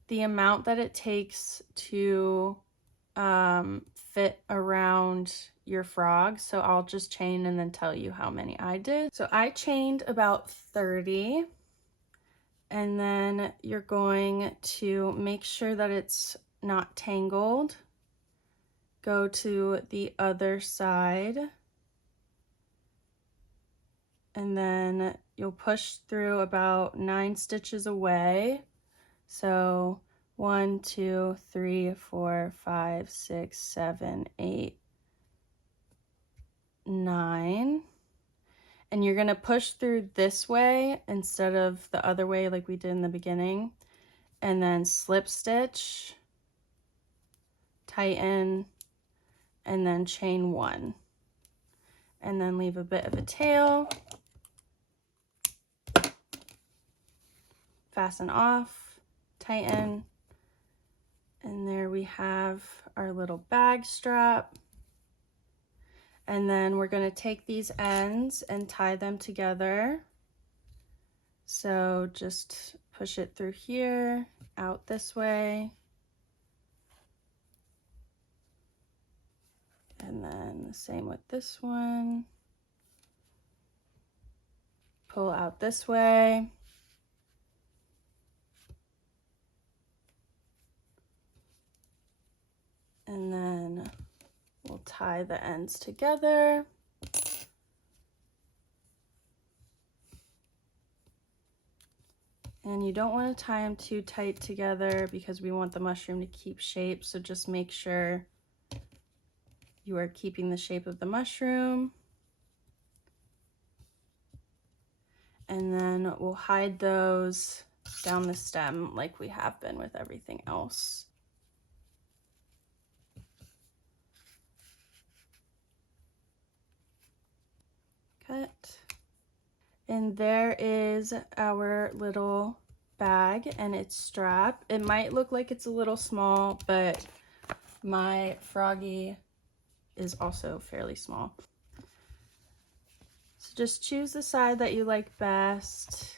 the amount that it takes to fit around your frog. So I'll just chain and then tell you how many I did. So I chained about 30, and then you're going to make sure that it's not tangled. Go to the other side, and then you'll push through about 9 stitches away. So 1, 2, 3, 4, 5, 6, 7, 8, 9. And you're gonna push through this way instead of the other way like we did in the beginning. And then slip stitch, tighten, and then chain 1. And then leave a bit of a tail. Fasten off, tighten, and there we have our little bag strap. And then we're going to take these ends and tie them together. So just push it through here, out this way, and then the same with this one. Pull out this way. And then we'll tie the ends together. And you don't want to tie them too tight together because we want the mushroom to keep shape. So just make sure you are keeping the shape of the mushroom. And then we'll hide those down the stem like we have been with everything else. Cut. And there is our little bag and its strap. It might look like it's a little small, but my froggy is also fairly small. So just choose the side that you like best,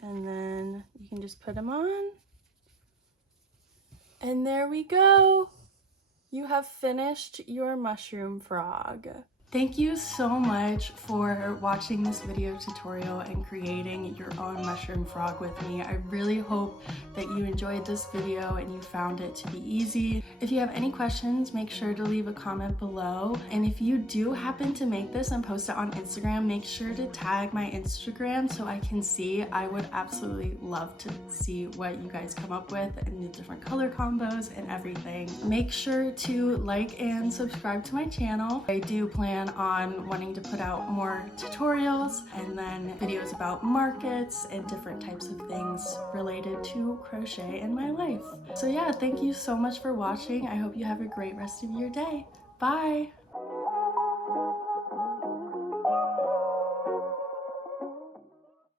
and then you can just put them on. And there we go. You have finished your mushroom frog. Thank you so much for watching this video tutorial and creating your own mushroom frog with me. I really hope that you enjoyed this video and you found it to be easy. If you have any questions, make sure to leave a comment below. And if you do happen to make this and post it on Instagram, make sure to tag my Instagram so I can see. I would absolutely love to see what you guys come up with and the different color combos and everything. Make sure to like and subscribe to my channel. I do plan on wanting to put out more tutorials and then videos about markets and different types of things related to crochet in my life. So yeah, thank you so much for watching. I hope you have a great rest of your day. Bye!